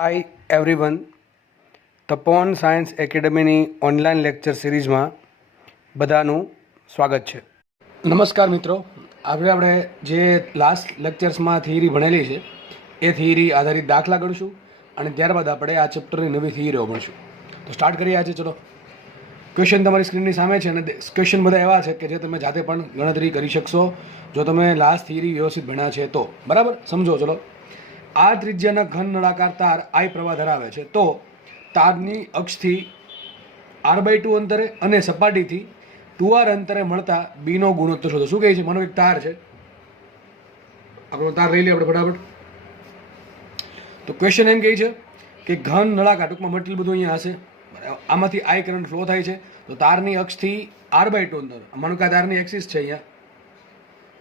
હાય everyone, Tapon science એકેડમીની online lecture સિરીઝમાં બધાનું સ્વાગત છે. નમસ્કાર મિત્રો, આપણે જે લાસ્ટ લેક્ચર્સમાં થિયરી ભણેલી છે એ થિયરી આધારિત દાખલા ગણીશું અને ત્યારબાદ આપણે આ ચેપ્ટરની નવી થિયરીઓ ભણીશું. તો સ્ટાર્ટ કરીએ આજે. ચલો, ક્વેશ્ચન તમારી સ્ક્રીનની સામે છે અને ક્વેશ્ચન બધા એવા છે કે જે તમે જાતે પણ ગણતરી કરી શકશો જો તમે લાસ્ટ થિયરી વ્યવસ્થિત ભણ્યા છે તો. બરાબર, સમજો. ચલો, આ ત્રિજ્યાના ઘન નળાકાર તાર આઈ પ્રવાહ ધરાવે છે તો તારની અક્ષથી r/2 અંતરે અને સપાટીથી 2r અંતરે મળતા બીનો ગુણોત્તર શોધો. શું કહે છે? માનો એક તાર છે, આપણો તાર લઈ લઈએ આપણે ફટાફટ. તો ક્વેશ્ચન એમ કહે છે કે ઘન નળાકાર, ટૂંકમાં મટીરિયલ બધું અહીંયા હશે, આમાંથી આઈ કરંટ ફ્લો થાય છે તો તારની અક્ષથી r/2 અંતર, માનો કે આ તારની એક્સિસ છે અહીંયા,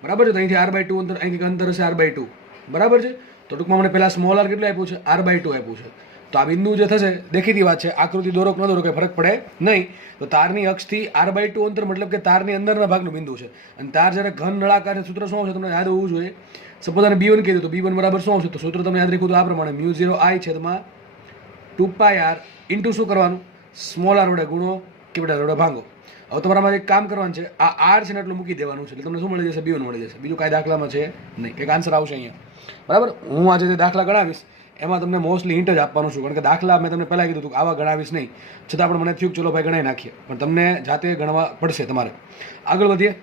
બરાબર છે, તો અહીંથી r/2 અંતર, અહીંથી અંતર હશે r/2, બરાબર છે. તો ટૂંકમાં મને પહેલાં સ્મોલ આર કેટલું આપ્યું છે? r/2 આપ્યું છે. તો આ બિંદુ જે થશે, દેખીતી વાત છે, આકૃતિ દોરો કે ન દોરો કંઈ ફરક પડે નહીં. તો તારની અક્ષથી r/2 અંતર મતલબ કે તારની અંદરના ભાગનું બિંદુ છે. અને તાર જ્યારે ઘન નળાકાર સૂત્ર શું આવશે તમને યાદ હોવું જોઈએ. સપોઝ આને b1 કીધું તો b1 બરાબર શું આવશે? તો સૂત્ર તમને યાદ રાખ્યું તો આ પ્રમાણે μ0I છેદમાં 2πr ઇન્ટુ શું કરવાનું? સ્મોલ આર વડે ગુણો, કેપિટલ વડે ભાંગો. હવે તમારામાં એક કામ કરવાનું છે, આ આર છે ને એટલું મૂકી દેવાનું છે, એટલે તમને શું મળી જશે? b1 મળી જશે. બીજું કાંઈ દાખલામાં છે નહીં, કંઈક આન્સર આવશે અહીંયા. બરાબર, હું આજે જે દાખલા ગણાવીશ એમાં તમને મોસ્ટલી હિન્ટ જ આપવાનું છું, કારણ કે દાખલા મેં તમને પહેલાં કીધું હતું કે આવા ગણાવીશ નહીં, છતાં પણ મને થયું ચલો ભાઈ ગણાવી નાખીએ, પણ તમને જાતે ગણવા પડશે તમારે. આગળ વધીએ.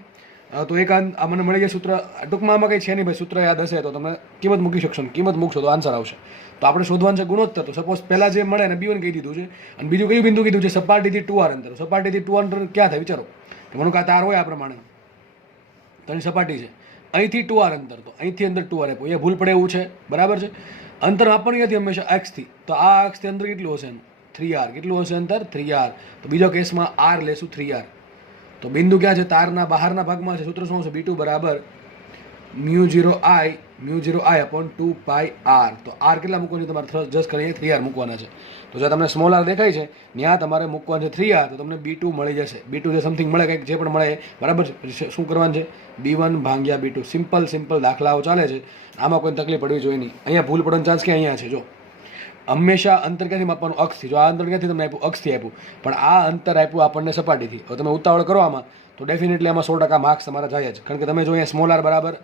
તો એક આ મને મળી ગયા સૂત્ર, ટૂંકમાં આમાં કંઈ છે નહીં ભાઈ, સૂત્ર યાદ હશે તો તમે કિંમત મૂકી શકશો, કિંમત મૂકશો તો આન્સર આવશે. તો આપણે શોધવાનું છે ગુણોત્તર. તો સપોઝ પહેલાં જે મળે ને b1 કહી દીધું છે, અને બીજું કયું બિંદુ કીધું છે? સપાટીથી 2r અંતર. સપાટીથી 2r અંતર ક્યાં થાય વિચારો? કે મને આ તાર હોય આ પ્રમાણે, તો એની સપાટી છે, અહીંથી 2r અંતર, તો અહીંથી અંદર 2r આપ્યું, અહીંયા ભૂલ પડે એવું છે, બરાબર છે. અંતર આપવાનું ક્યાંથી? હંમેશા એક્સથી. તો આ અક્ષથી અંતર કેટલું હશે? 3r. કેટલું હશે અંતર? 3r. તો બીજો કેસમાં r લેશું 3r. તો બિંદુ ક્યાં છે? તારના બહારના ભાગમાં છે. સૂત્ર શું આવશે? b2 બરાબર μ0I અપોન 2πr. તો r કેટલા મૂકવાનું છે તમારે? જસ્ટ કરીને 3r મૂકવાના છે. તો જો તમને સ્મોલ આર દેખાય છે ત્યાં તમારે મૂકવાનું છે 3r, તો તમને b2 મળી જશે. b2 જે સમથિંગ મળે, કંઈક જે પણ મળે, બરાબર છે. શું કરવાનું છે? b1 ભાગ્યા b2. સિમ્પલ દાખલાઓ ચાલે છે, આમાં કોઈ તકલીફ પડવી જોઈએ નહીં. અહીંયા ભૂલ પડવાનો ચાન્સ કે અહીંયા છે. જો હંમેશા અંતર ક્યાંથી માપવાનું? અક્ષથી. જો આ અંતર ક્યાંથી તમને આપ્યું? અક્ષથી આપ્યું, પણ આ અંતર આપ્યું આપણને સપાટીથી. હવે તમે ઉતાવળ કરો આમાં તો ડેફિનેટલી આમાં 100% માર્ક્સ તમારા જાય જ, કારણ કે તમે જો અહીંયા સ્મોલ આર બરાબર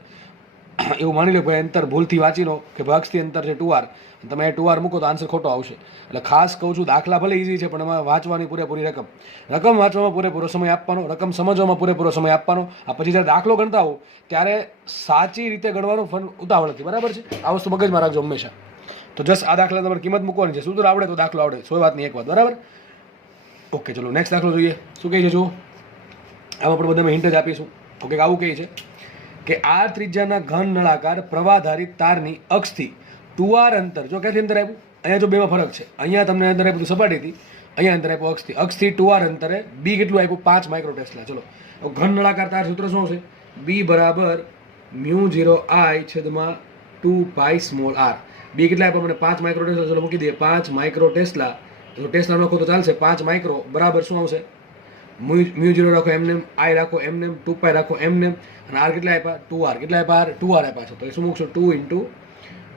એવું માની લો ભાઈ, અંતર ભૂલથી વાંચી લો કે અક્ષથી અંતર છે 2r, તમે 2r મૂકો તો આન્સર ખોટો આવશે. એટલે ખાસ કહું છું, દાખલા ભલે ઇઝી છે પણ એમાં વાંચવાની પૂરેપૂરી રકમ વાંચવામાં પૂરેપૂરો સમય આપવાનો, રકમ સમજવામાં પૂરેપૂરો સમય આપવાનો. આ પછી જ્યારે દાખલો ગણતા હો ત્યારે સાચી રીતે ગણવાનું ફન ઉતાવળથી, બરાબર છે. આ વસ્તુ મગજમાં રાખજો હંમેશા. તો જસ્ટ આ દાખલા તમારે કિંમત મૂકવાની છે. સૂત્ર આવડે તો દાખલો આવડે, 100 વાતની એક વાત, બરાબર. ઓકે, ચલો નેક્સ્ટ દાખલો જોઈએ. શું કહે છે જુઓ, આમાં પણ બધા હિન્ટ જ આપીશું. ઓકે, આવું કહે છે કે આ ત્રિજ્યાના ઘન નળાકાર પ્રવાહધારિત તારની અક્ષથી 2r અંતર, જો ક્યાંથી અંતર આપ્યું? અહીંયા જો બેમાં ફરક છે, અહીંયા તમને અંતર આપ્યું સપાટીથી, અહીંયા અંતર આપ્યું અક્ષથી 2r અંતરે b કેટલું આપ્યું? 5 માઇક્રોટેસ્લા. ચલો, ઘન નળાકાર તાર સૂત્ર શું છે? b બરાબર μ0I છેદમાં 2π સ્મોલ r. b કેટલા આપ્યા મને? 5 માઇક્રોટેસ્લા. ચલો મૂકી દઈએ 5 માઇક્રોટેસ્લા. તો ટેસ્લા નાખો તો ચાલશે. 5 માઇક્રો બરાબર શું આવશે? μ0 રાખો એમને, i રાખો એમને, 2π રાખો એમને, અને r કેટલા આપ્યા? 2r. કેટલા આપ્યા? 2r આપ્યા છે. તો એ શું મૂકશો? 2 ઇન્ટુ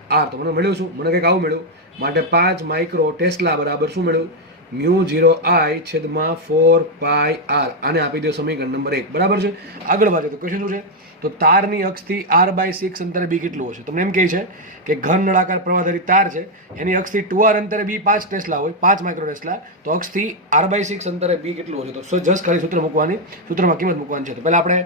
r. તો મને મળ્યું શું? મને કંઈક આવું મળ્યું. માટે 5 માઇક્રો ટેસ્લા બરાબર શું મળ્યું? μ0I છેદમાં 4πr. આને આપી દો સમીકરણ નંબર 1, બરાબર છે. આગળ વાંચો તો ક્વેશ્ચન શું છે? તો તારની અક્ષથી r/6 અંતરે b કેટલું હશે? તમને એમ કહે છે કે ઘન નળાકાર પ્રવાહધારિત તાર છે, એની અક્ષથી 2r અંતરે b 5 ટેસ્લા હોય, 5 માઇક્રો ટેસ્લા. તો અક્ષથી r/6 અંતરે b કેટલું હશે? તો જસ્ટ ખાલી સૂત્ર મૂકવાની, સૂત્રમાં કિંમત મૂકવાની છે. તો પહેલાં આપણે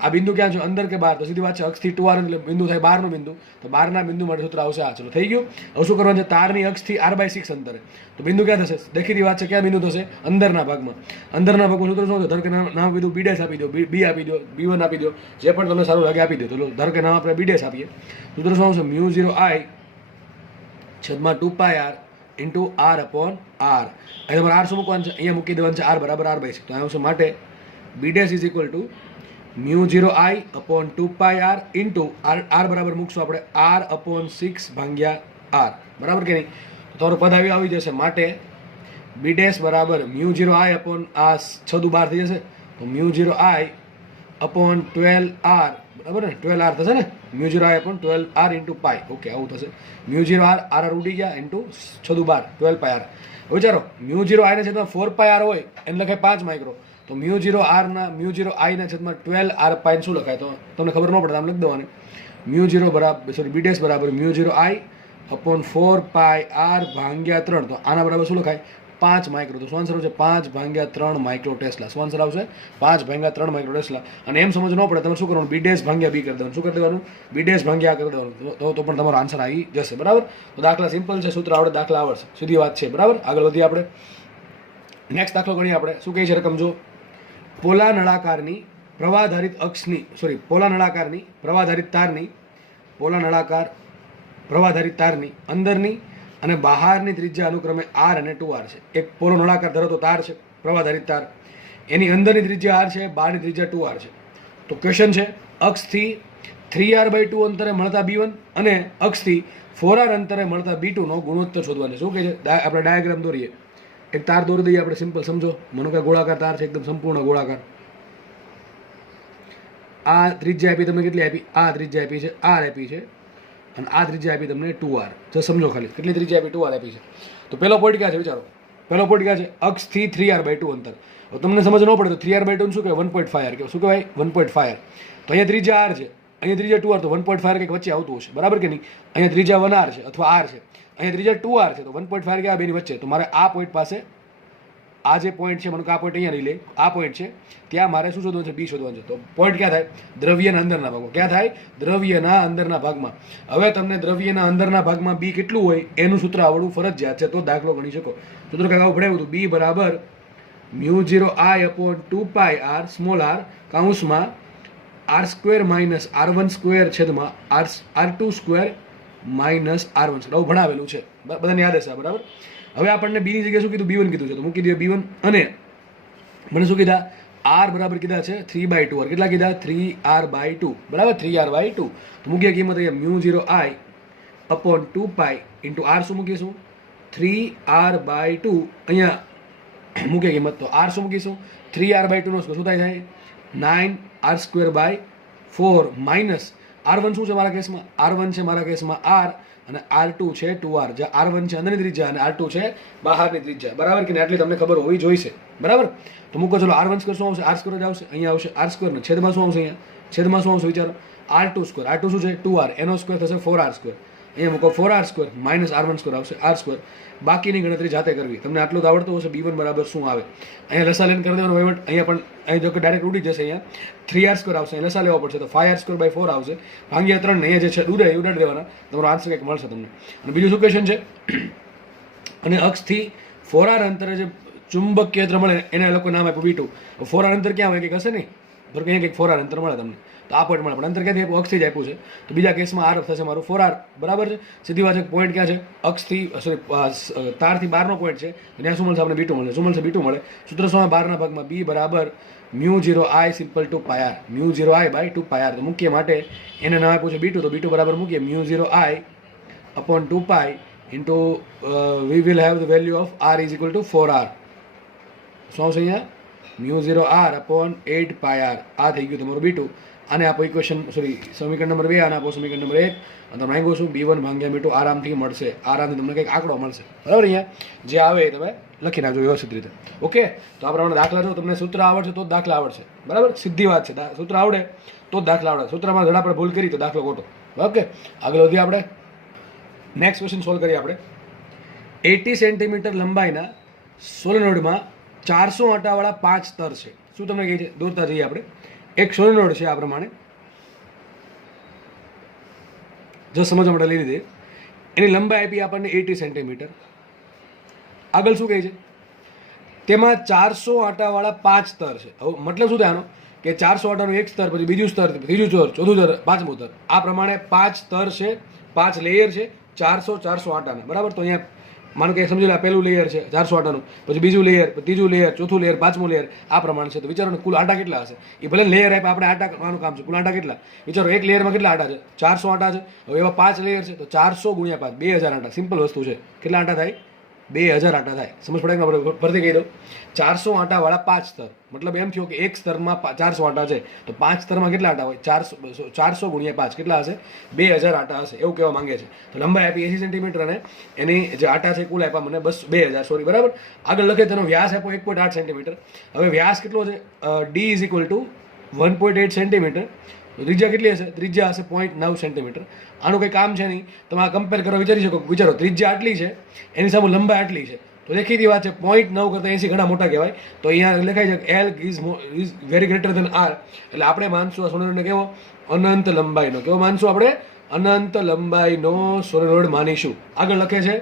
આ બિંદુ ક્યાં છે? અંદર કે બહાર? તો સીધી વાત છે, અક્ષથી 2r એટલે બિંદુ થાય બહારનું બિંદુ, તો બહારના બિંદુ માટે સૂત્ર આવશે આ. ચલો થઈ ગયું. હવે શું કરવાનું છે? તારની અક્ષથી r/6 અંતરે, તો બિંદુ ક્યાં થશે? દેખીતી વાત છે, ક્યાં બિંદુ થશે? અંદરના ભાગમાં. અંદરના ભાગમાં સૂત્ર શું છે? ધારો કે નામ આપી દો, b' આપી દો, b આપી દો, b1 આપી દો, જે પણ તમને સારું લાગે આપી દો. તો ધારો કે નામ આપણે b' આપીએ. સૂત્ર શું આવશે? μ0I છેદમાં 2πr into r upon r. અહીં તમારે r શું મૂકવાનું છે? અહીંયા મૂકી દેવાનું છે r બરાબર r/6. તો આવશે માટે b' is equal two μ0I upon 2πr into r બરાબર મૂકશું આપણે r અપોન 6 ભાગ્યા r, બરાબર કે નહીં? તો તમારું પદ આવી જશે. માટે b' બરાબર μ0I અપોન આ 6 દુ 12 થઈ જશે, તો μ0I અપોન 12r બરાબર ને 12r થશે ને μ0i upon 12r into pi. Okay આવું થશે μ0r r ઉડી ગયા ઇન્ટુ 6 દુ 12 12 pi r. વિચારો μ0i ના છેદમાં 4 pi r હોય એને લખાય 5 માઇક્રો, તો μ0r ના μ0i ના છેદમાં 12r pi શું લખાય? તો તમને ખબર ન પડે આમ લખી દેવાનું μ0 બરાબર સોરી b' બરાબર μ0i upon 4 pi r ભાગ્યા 3. તો આના બરાબર શું લખાય? 5 માઇક્રો. તો શું આન્સર આવશે? 5/3 માઇક્રો ટેસ્લા. શું આન્સર આવશે? 5/3 માઇક્રો ટેસ્લા. અને એમ સમજ ન પડે તમે શું કરવાનું? b' ભાગ્યા b કરી દેવાનું. શું કરી દેવાનું? b' ભાગ્યા કરી દેવાનું. તો પણ તમારો આન્સર આવી જશે. બરાબર. તો દાખલા સિમ્પલ છે, સૂત્ર આવડે, દાખલા આવડશે, સીધી વાત છે. બરાબર. આગળ વધીએ આપણે. નેક્સ્ટ દાખલો ગણીએ આપણે. શું કહે છે રકમ જો? પોલા નળાકારની પ્રવાહધારિત અક્ષની પોલા નળાકારની પ્રવાહધારિત તારની અંદરની અને બહારની ત્રિજ્યા અનુક્રમે r અને 2r છે. એક પોલો નળાકાર ધરાવતો તાર છે, પ્રવાહધારિત તાર, એની અંદરની ત્રિજ્યા r છે, બહારની ત્રિજ્યા 2r છે. તો ક્વેશ્ચન છે અક્ષથી 3r/2 અંતરે મળતા b1 અને અક્ષથી 4r અંતરે મળતા b2 નો ગુણોત્તર શોધવાનો છે. શું કહે છે? આપણે ડાયાગ્રામ દોરીએ. એક તાર દોરી દઈએ આપણે, સિમ્પલ સમજો. માનો કે ગોળાકાર તાર છે, એકદમ સંપૂર્ણ ગોળાકાર. આ ત્રિજ્યા આપી તમને કેટલી આપી? આ ત્રિજ્યા આપી છે, r આપી છે, અને આ ત્રિજ્યા આપી તમને 2r. જો સમજો ખાલી કેટલી ત્રિજ્યા આપી? 2r આપી છે. તો પહેલો પોઈન્ટ ક્યાં છે વિચારો? પહેલો પોઈન્ટ ક્યાં છે? અક્ષથી 3r/2 અંતર. હવે તમને સમજ ન પડે તો 3r/2 શું કહેવાય? 1.5r કહેવાય. શું કહેવાય? 1.5r. તો અહીંયા ત્રિજ્યા r છે, અહીંયા ત્રિજ્યા 2r, તો 1.5r કંઈક વચ્ચે આવતું હશે. બરાબર કે નહીં? અહીંયા ત્રિજ્યા 1r છે અથવા r છે, અહીંયા ત્રિજ્યા 2r છે, તો 1.5 ક્યાં બેની વચ્ચે? તો મારે આ પોઈન્ટ પાસે, આ જે પોઈન્ટ છે, મને આ પોઈન્ટ અહીંયા લઈ લે, આ પોઈન્ટ છે, ત્યાં મારે શું શોધવાનું છે? બી શોધવાનું છે. તો પોઈન્ટ ક્યાં થાય? દ્રવ્યના અંદરના ભાગમાં. ક્યાં થાય? દ્રવ્યના અંદરના ભાગમાં. હવે તમને દ્રવ્યના અંદરના ભાગમાં બી કેટલું હોય એનું સૂત્ર આવડવું ફરજિયાત છે, તો દાખલો ગણી શકો. સૂત્ર કાંઈક આવું ભણાવ્યું હતું, બી બરાબર μ0i upon 2 pi r small r કૌંસમાં r² માઇનસ r1² છેદમાં r2² માઇનસ r1². આવું ભણાવેલું છે, બધાને યાદ હશે. બરાબર. હવે આપણને બીની જગ્યાએ શું કીધું? b1 કીધું છે, તો મૂકી દઈએ b1. અને મને શું કીધા? r બરાબર કીધા છે 3/2. કેટલા કીધા? 3r/2. બરાબર, 3r/2. તો મૂકીએ કિંમત અહીંયા μ0i upon 2 pi into r શું મૂકીશું? 3r/2. અહીંયા મૂકીએ કિંમત, તો r શું મૂકીશું? 3r/2 નો શું થાય? 9r²/4 માઇનસ r1 શું છે મારા કેસમાં? r1 છે મારા કેસમાં r, અને r2 છે 2r. જ્યાં r1 છે અંદરની ત્રિજ્યા અને r2 છે બહારની ત્રિજ્યા. બરાબર કે આટલી તમને ખબર હોવી જોઈશે. બરાબર. તો મૂકો ચલો, r1² શું આવશે? r² જ આવશે. અહીંયા આવશે r² ને છેદમાં શું આવશે? અહીંયા છેદમાં શું આવશે વિચારો? r2². r2 શું છે? 2r. એનો સ્ક્વેર થશે 4r². અહીંયા મૂકો 4r² માઇનસ r1² આવશે r². બાકીની ગણતરી જાતે કરવી. તમને આટલું તો આવડતું હશે. b1 બરાબર શું આવે? અહીંયા લસા લઈને કરી દેવાનો વહીવટ. અહીંયા પણ અહીં જો કે ડાયરેક્ટ ઉડી જશે. અહીંયા 3r² આવશે, લસા લેવો પડશે, તો 5r²/4 આવશે ભાગ્યા 3 ને અહીંયા જે છે ઉડાડી દેવાના. તમારો આન્સર કંઈક મળશે તમને. અને બીજું શું ક્વેશ્ચન છે? અને અક્ષથી 4r અંતરે જે ચુંબકીય ક્ષેત્ર મળે એને એ લોકો નામ આપ્યું b2. 4r અંતર ક્યાં હોય? કંઈક હશે નહીં? તો કંઈક 4r અંતર મળે તમને, તો આ પોઈન્ટ મળે. પણ અંતર ક્યાંથી આપ્યું? અક્ષથી જ આપ્યું છે. તો બીજા કેસમાં r થશે મારું 4r. બરાબર છે. સીધી વાત છે. પોઈન્ટ ક્યાં છે? અક્ષથી તારથી બહારનો પોઈન્ટ છે, ત્યાં શું મળશે? આપણે b2 મળે. શું મળશે? b2 મળે. સૂત્ર શું? બહારના ભાગમાં b બરાબર μ0i simple 2 pi r. μ0i/2 pi r. તો મૂકીએ માટે એને નામ આપ્યું છે b2, તો b2 બરાબર મૂકીએ μ0i upon 2 pi into we will have the value of r is equal to 4r. શું આવશે અહીંયા? μ0r upon 8 pi r. આ થઈ ગયું તમારું b2. આને આપો ઇક્વેશન સમીકરણ નંબર 2, આને આપો સમીકરણ નંબર 1. અને તમે માંગો છો b1 ભાગ્યા b2 આરામથી મળશે. આરામથી તમને કંઈક આંકડો મળશે. બરાબર. અહીંયા જે આવે એ તમે લખી નાખજો વ્યવસ્થિત રીતે. ઓકે. તો આ પ્રમાણે દાખલા જો તમને સૂત્ર આવડશે તો જ દાખલા આવડશે. બરાબર. સીધી વાત છે. સૂત્ર આવડે તો જ દાખલા આવડે. સૂત્રમાં જરા આપણે ભૂલ કરી તો દાખલો ખોટો. ઓકે. આગળ વધીએ આપણે. નેક્સ્ટ ક્વેશ્ચન સોલ્વ કરીએ આપણે. 80 સેન્ટીમીટર લંબાઈના સોલેનોઇડમાં 400 આંટાવાળા 5 સ્તર છે. શું તમને કહે છે? દોરતા જઈએ આપણે. એક સોલેનોઇડ છે આ પ્રમાણે, જો સમજવા માટે લઈ લીધી. એની લંબાઈ આપી આપણને 80 સેન્ટીમીટર. આગળ શું કહે છે? તેમાં 400 આંટાવાળા 5 સ્તર છે. હવે મતલબ શું થાય આનો? કે 400 આંટાનું એક સ્તર, પછી બીજું સ્તર, ત્રીજું સ્તર, ચોથું સ્તર, પાંચમું સ્તર. આ પ્રમાણે 5 સ્તર છે, 5 લેયર છે 400 આંટાના. બરાબર. તો અહીંયા માનો કે સમજી લો પહેલું લેયર છે 400 આંટાનું, પછી બીજું લેયર, ત્રીજું લેયર, ચોથું લેયર, પાંચમું લેયર. આ પ્રમાણે છે. તો વિચારો ને કુલ આંટા કેટલા હશે? એ ભલે લેયર આપ્યા, આપણે આંટા કરવાનું કામ છે. કુલ આંટા કેટલા? વિચારો એક લેયરમાં કેટલા આંટા છે? 400 આંટા છે. હવે એવા 5 લેયર છે, તો 400 × 5 2000 આંટા. સિમ્પલ વસ્તુ છે. કેટલા આંટા થાય? 2000 આટા થાય. સમજ પડે કે ફરતી કહી દઉં, 400 આટાવાળા 5 સ્તર, મતલબ એમ થયો કે એક સ્તરમાં 400 આટા છે, તો 5 સ્તરમાં કેટલા આટા હોય? 400 ગુણ્યા 5 કેટલા હશે? 2000 આટા હશે, એવું કહેવા માંગે છે. તો લંબાઈ આપી 80 સેન્ટીમીટર અને એની જે આટા છે કુલ આપ્યા મને 2000, સોરી, બરાબર. આગળ લખે તેનો વ્યાસ આપ્યો 1.8 સેન્ટીમીટર. હવે વ્યાસ કેટલો છે? D is equal two 1.8 centimetre. ત્રિજ્યા કેટલી હશે? ત્રિજ્યા હશે 0.9 સેન્ટીમીટર. આનું કંઈ કામ છે નહીં, તમે આ કમ્પેર કરો, વિચારી શકો. વિચારો, ત્રિજ્યા આટલી છે, એની સામે લંબાઈ આટલી છે, તો દેખીતી વાત છે 0.9 કરતાં 80 ઘણા મોટા કહેવાય. તો અહીંયા લખાય છે L is very greater than R, એટલે આપણે માનશું આ સોલેનોઇડને કેવો? અનંત લંબાઈનો. કેવો માનશું આપણે? અનંત લંબાઈનો સોલેનોઇડ માનીશું. આગળ લખે છે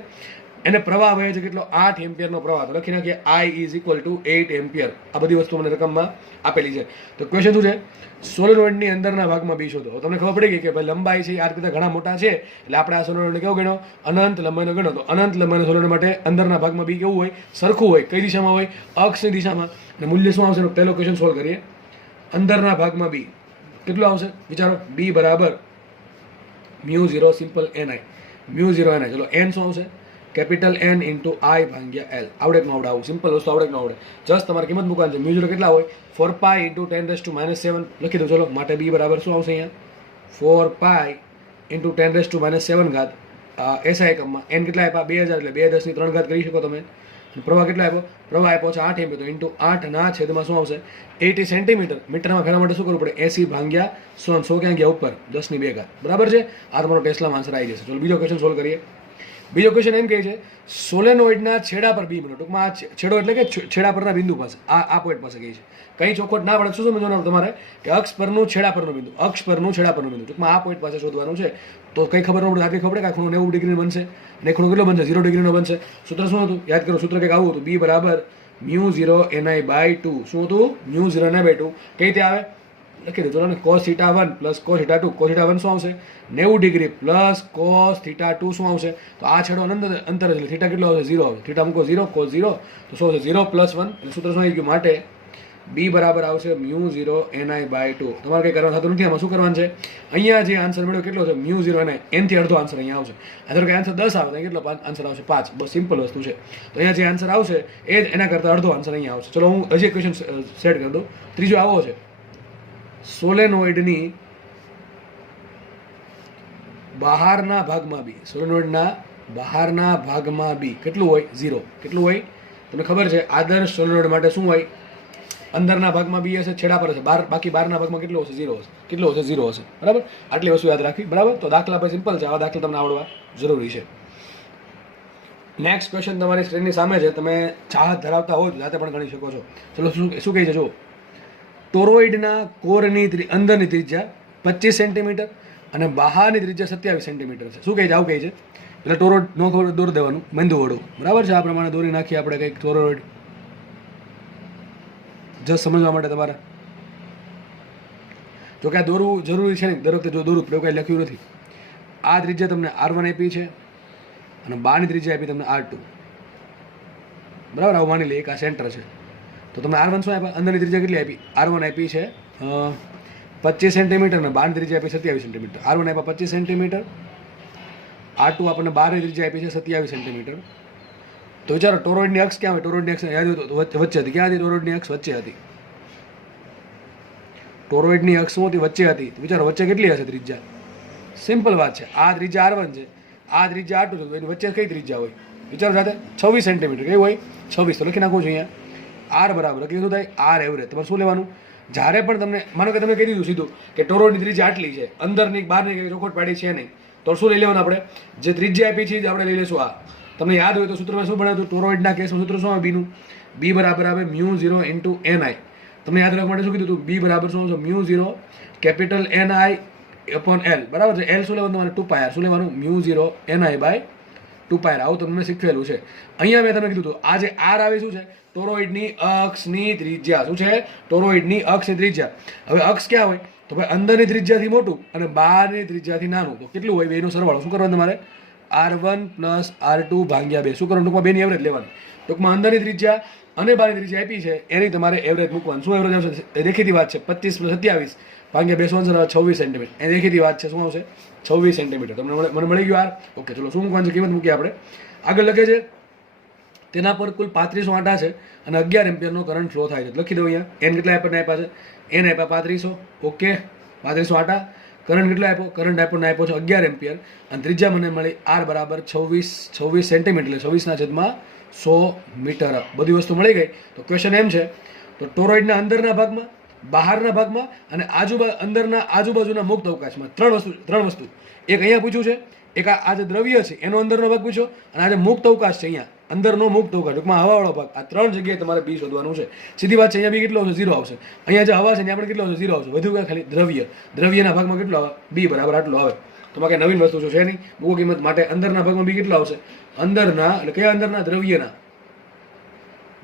એને પ્રવાહ વહે છે કેટલો? 8 એમ્પિયરનો પ્રવાહ. તો લખી નાખીએ I is equal two 8 ampere. આ બધી વસ્તુ મને રકમમાં આપેલી છે. તો ક્વેશ્ચન શું છે? સોલેનોઇડની અંદરના ભાગમાં બી શોધો. તમને ખબર પડી ગઈ કે ભાઈ લંબાઈ છે આ કરતાં ઘણા મોટા છે, એટલે આપણે આ સોલેનોઇડને કેવો ગણ્યો? અનંત લંબાઈનો ગણ્યો. તો અનંત લંબાઈનો સોલેનોઇડ માટે અંદરના ભાગમાં બી કેવું હોય? સરખું હોય. કઈ દિશામાં હોય? અક્ષની દિશામાં. અને મૂલ્ય શું આવશે? પહેલો ક્વેશ્ચન સોલ્વ કરીએ. અંદરના ભાગમાં બી કેટલું આવશે? વિચારો, બી બરાબર μ0 સિમ્પલ ni, μ0 ni. ચલો, n શું આવશે? કેપિટલ N ઇન્ટુ I ભાગ્યા L. આવડે કે ન આવડે? આવું સિમ્પલ વસ્તુ આવડે કે ન આવડે? જસ્ટ તમારે કિંમત મૂકવાની છે. μ0 કેટલા હોય? 4 પાઈ ઇન્ટુ 10⁻⁷ લખી દો. ચલો, માટે બી બરાબર શું આવશે અહીંયા? 4 પાઈ ઇન્ટુ 10⁻⁷ ઘાત એસઆઈ એકમમાં. n કેટલા આપ્યા? 2000, એટલે 2 10 ની 3 ઘાત કરી શકો તમે. પ્રવાહ કેટલો આપ્યો? પ્રવાહ આપ્યો છે 8 એમ્પિયર, તો ઇન્ટુ 8 ના છેદમાં શું આવશે? 80 સેન્ટીમીટર. મીટરમાં ફેરવા માટે શું કરવું પડે? 80 ભાગ્યા 100. 100 ક્યાં ગયા? ઉપર, 10 ની 2 ઘાત. બરાબર છે? આ તમારો ટેસ્લામાં આન્સર આવી જશે. ચલો, બીજો ક્વેશ્ચન સોલ્વ કરીએ. બીજો ક્વેશ્ચન એમ કહે છે સોલેનોઇડના છેડા પર બીમનો, ટૂંકમાં આ છેડો એટલે કે છેડા પરના બિંદુ પાસે, આ પોઈન્ટ પાસે કહે છે. કઈ ચોખવટ ના પડે શું સમજવાનું તમારે? કે અક્ષ પરનું છેડા પરનું બિંદુ, અક્ષ પરનું છેડા પરનું બિંદુ, ટૂંકમાં આ પોઈન્ટ પાસે શોધવાનું છે. તો કઈ ખબર ન પડે, આટલી ખબર કે આ ખૂણો 90 ડિગ્રી બનશે અને ખૂણો કેટલો બનશે? 0 ડિગ્રીનો બનશે. સૂત્ર શું હતું? યાદ કરો, સૂત્ર કંઈક આવું હતું, બી બરાબર μ0 ni/2. શું હતું? μ0 ni/2. કઈ રીતે આવે? લખી દો. ચલો ને, cos θ1 પ્લસ cos θ2. cos θ1 શું આવશે? 90 ડિગ્રી પ્લસ cos θ2 શું આવશે? તો આ છેડો અંતર એટલે θ કેટલો આવશે? 0 આવશે. θ મૂકો 0, cos 0, તો શું આવશે? 0 + 1. એટલે સૂત્ર શું આવી ગયું? માટે બી બરાબર આવશે μ0 ni/2. તમારે કંઈ કરવાનું થતું નથી. આમાં શું કરવાનું છે? અહીંયા જે આન્સર મળ્યો કેટલો છે? μ0 ni, એનથી અડધો આન્સર અહીંયા આવશે. ધારો કે આન્સર 10 આવે તો કેટલો આન્સર આવશે? 5. બસ સિમ્પલ વસ્તુ છે. તો અહીંયા જે આન્સર આવશે એ જ એના કરતાં અડધો આન્સર અહીંયા આવશે. ચલો, હું હજી ક્વેશ્ચન સેટ કરી દઉં. ત્રીજો આવો છે, સોલેનોઇડની બહારના ભાગમાં બી, સોલેનોઇડના બહારના ભાગમાં બી કેટલું હોય? 0. કેટલું હોય? તમને ખબર છે આદર્શ સોલેનોઇડ માટે શું હોય? અંદરના ભાગમાં બી હશે, છેડા પર હશે, બાકી બહારના ભાગમાં કેટલું હશે? 0 હશે. કેટલું હશે? 0 હશે. બરાબર? આટલી વસ્તુ યાદ રાખવી. બરાબર? તો દાખલા પર સિમ્પલ છે. આવા દાખલા તમને આવડવા જરૂરી છે. નેક્સ્ટ ક્વેશ્ચન તમારી સ્ક્રીનની સામે છે. તમે ચાહત ધરાવતા હો તો જાતે પણ ગણી શકો છો. ચલો, શું કહે છે જુઓ. ટોરોઇડના કોરની અંદરની ત્રિજ્યા 25 સેન્ટીમીટર અને બહારની ત્રિજ્યા 27 સેન્ટીમીટર છે. શું કહે છે? આવું કહે છે. એટલે ટોરોઇડ નો ખબર દોર દેવાનું, મેંદુવડું. બરાબર છે? આ પ્રમાણે દોરી નાખીએ આપણે કંઈક ટોરોઇડ, જસ્ટ સમજવા માટે તમારે. જો કે આ દોરવું જરૂરી છે નહીં, દર વખતે જો દોરું તો કંઈ લખ્યું નથી. આ ત્રિજ્યા તમને R1 આપી છે અને બહારની ત્રિજ્યા આપી તમને R2. બરાબર? આવું માની લઈએ એક આ સેન્ટર છે. તો તમને R1 શું આપ્યા? અંદરની ત્રિજ્યા કેટલી આપી? R1 આપી છે 25 સેન્ટીમીટર અને બહારની ત્રિજ્યા આપી 27 સેન્ટીમીટર. R1 આપ્યા 25 સેન્ટીમીટર, R2 આપણને બહારની ત્રિજ્યા આપી છે 27 સેન્ટીમીટર. તો વિચારો, ટોરોઇડની અક્ષ ક્યાં હોય? ટોરોઇડની અક્ષ યાદ હોય તો વચ્ચે હતી. ક્યાં હતી ટોરોઇડની અક્ષ? વચ્ચે હતી. ટોરોઇડની અક્ષ શું હતી? વચ્ચે હતી. તો વિચારો, વચ્ચે કેટલી હશે ત્રિજ્યા? સિમ્પલ વાત છે. આ ત્રિજ્યા R1 છે, આ ત્રિજ્યા R2 છે, એની વચ્ચે કઈ ત્રિજ્યા હોય? વિચારો સાથે, 26 સેન્ટીમીટર. કઈ હોય? 26. તો લખી નાખું છું અહીંયા R બરાબર. લખી શું થાય? R average. તમારે શું લેવાનું? જ્યારે પણ તમને માનો કે તમે કહી દીધું સીધું કે ટોરોઇડની ત્રિજ્યા આટલી છે, અંદરની બહારની કંઈ ચોખવટ પાડી છે નહીં, તો શું લઈ લેવાનું આપણે? જે ત્રિજ્યા આપી છે આપણે લઈ લઈશું આ. તમને યાદ હોય તો સૂત્રમાં શું ભણાવ્યું? ટોરોઇડના કેસમાં સૂત્ર શું આવે બીનું? બી બરાબર આવે μ0 ઇન્ટુ ni. તમને યાદ રાખવા માટે શું કીધું હતું? બી બરાબર શું આવશે? μ0 કેપિટલ ni/L. બરાબર છે? L શું લેવાનું તમારે? 2πr. શું લેવાનું? μ0 ni/2πr. આવું તમને શીખવેલું છે. અહીંયા મેં તમને કીધું હતું આ જે R આવે શું છે? ટોરોઇડની અક્ષની ત્રિજ્યા. શું છે? ટોરોઇડની અક્ષની ત્રિજ્યા. હવે અક્ષ ક્યાં હોય? તો ભાઈ અંદરની ત્રિજ્યાથી મોટું અને બહારની ત્રિજ્યાથી નાનું. તો કેટલું હોય? બેનો સરવાળો શું કરવાનું તમારે? R1 + R2 ભાગ્યા 2. શું કરવાનું? ટૂંકમાં બેની એવરેજ લેવાની. ટૂંકમાં અંદરની ત્રિજ્યા અને બહારની ત્રિજ્યા આપી છે એની તમારે એવરેજ મૂકવાનું. શું એવરેજ આવશે? એ દેખીતી વાત છે. 25 + 27 ભાગ્યા 2 શું આવશે? 26 સેન્ટીમીટર. એ દેખીતી વાત છે. શું આવશે? 26 સેન્ટીમીટર. તમને મને મળી ગયું R. ઓકે, ચલો, શું મૂકવાનું છે? કિંમત મૂકીએ આપણે. આગળ લખે છે તેના પર કુલ 3500 આંટા છે અને 11 એમ્પિયરનો કરંટ ફ્લો થાય છે. લખી દઉં અહીંયા એન કેટલા આપણને આપ્યા છે, એન આપ્યા 3500. ઓકે, 3500 આંટા. કરંટ કેટલો આપ્યો, કરંટ આપણને આપ્યો છે 11 એમ્પિયર અને ત્રિજ્યા મને મળી આર બરાબર 26 સેન્ટીમીટર એટલે 26/100 મીટર. બધી વસ્તુ મળી ગઈ. તો ક્વેશ્ચન એમ છે, તો ટોરોઇડના અંદરના ભાગમાં, બહારના ભાગમાં અને અંદરના આજુબાજુના મુક્ત અવકાશમાં ત્રણ વસ્તુ એક અહીંયા પૂછ્યું છે, એક આ જે દ્રવ્ય છે એનો અંદરનો ભાગ પૂછ્યો અને આ જે મુક્ત અવકાશ છે અહીંયા અંદરનો મુક્ત અવકાશ ટૂંકમાં હવાવાળો ભાગ, આ ત્રણ જગ્યાએ તમારે બી શોધવાનું છે. સીધી વાત છે, અહીંયા બી કેટલો આવશે, 0 આવશે. અહીંયા જે હવા છે ત્યાં પણ કેટલો આવશે, 0 આવશે. વધુ ખાલી દ્રવ્યના ભાગમાં કેટલો આવે, બી બરાબર આટલો આવે. તમારે કંઈ નવીન વસ્તુ છે નહીં. મૂકો કિંમત માટે અંદરના ભાગમાં બી કેટલો આવશે, અંદરના એટલે કયા અંદરના,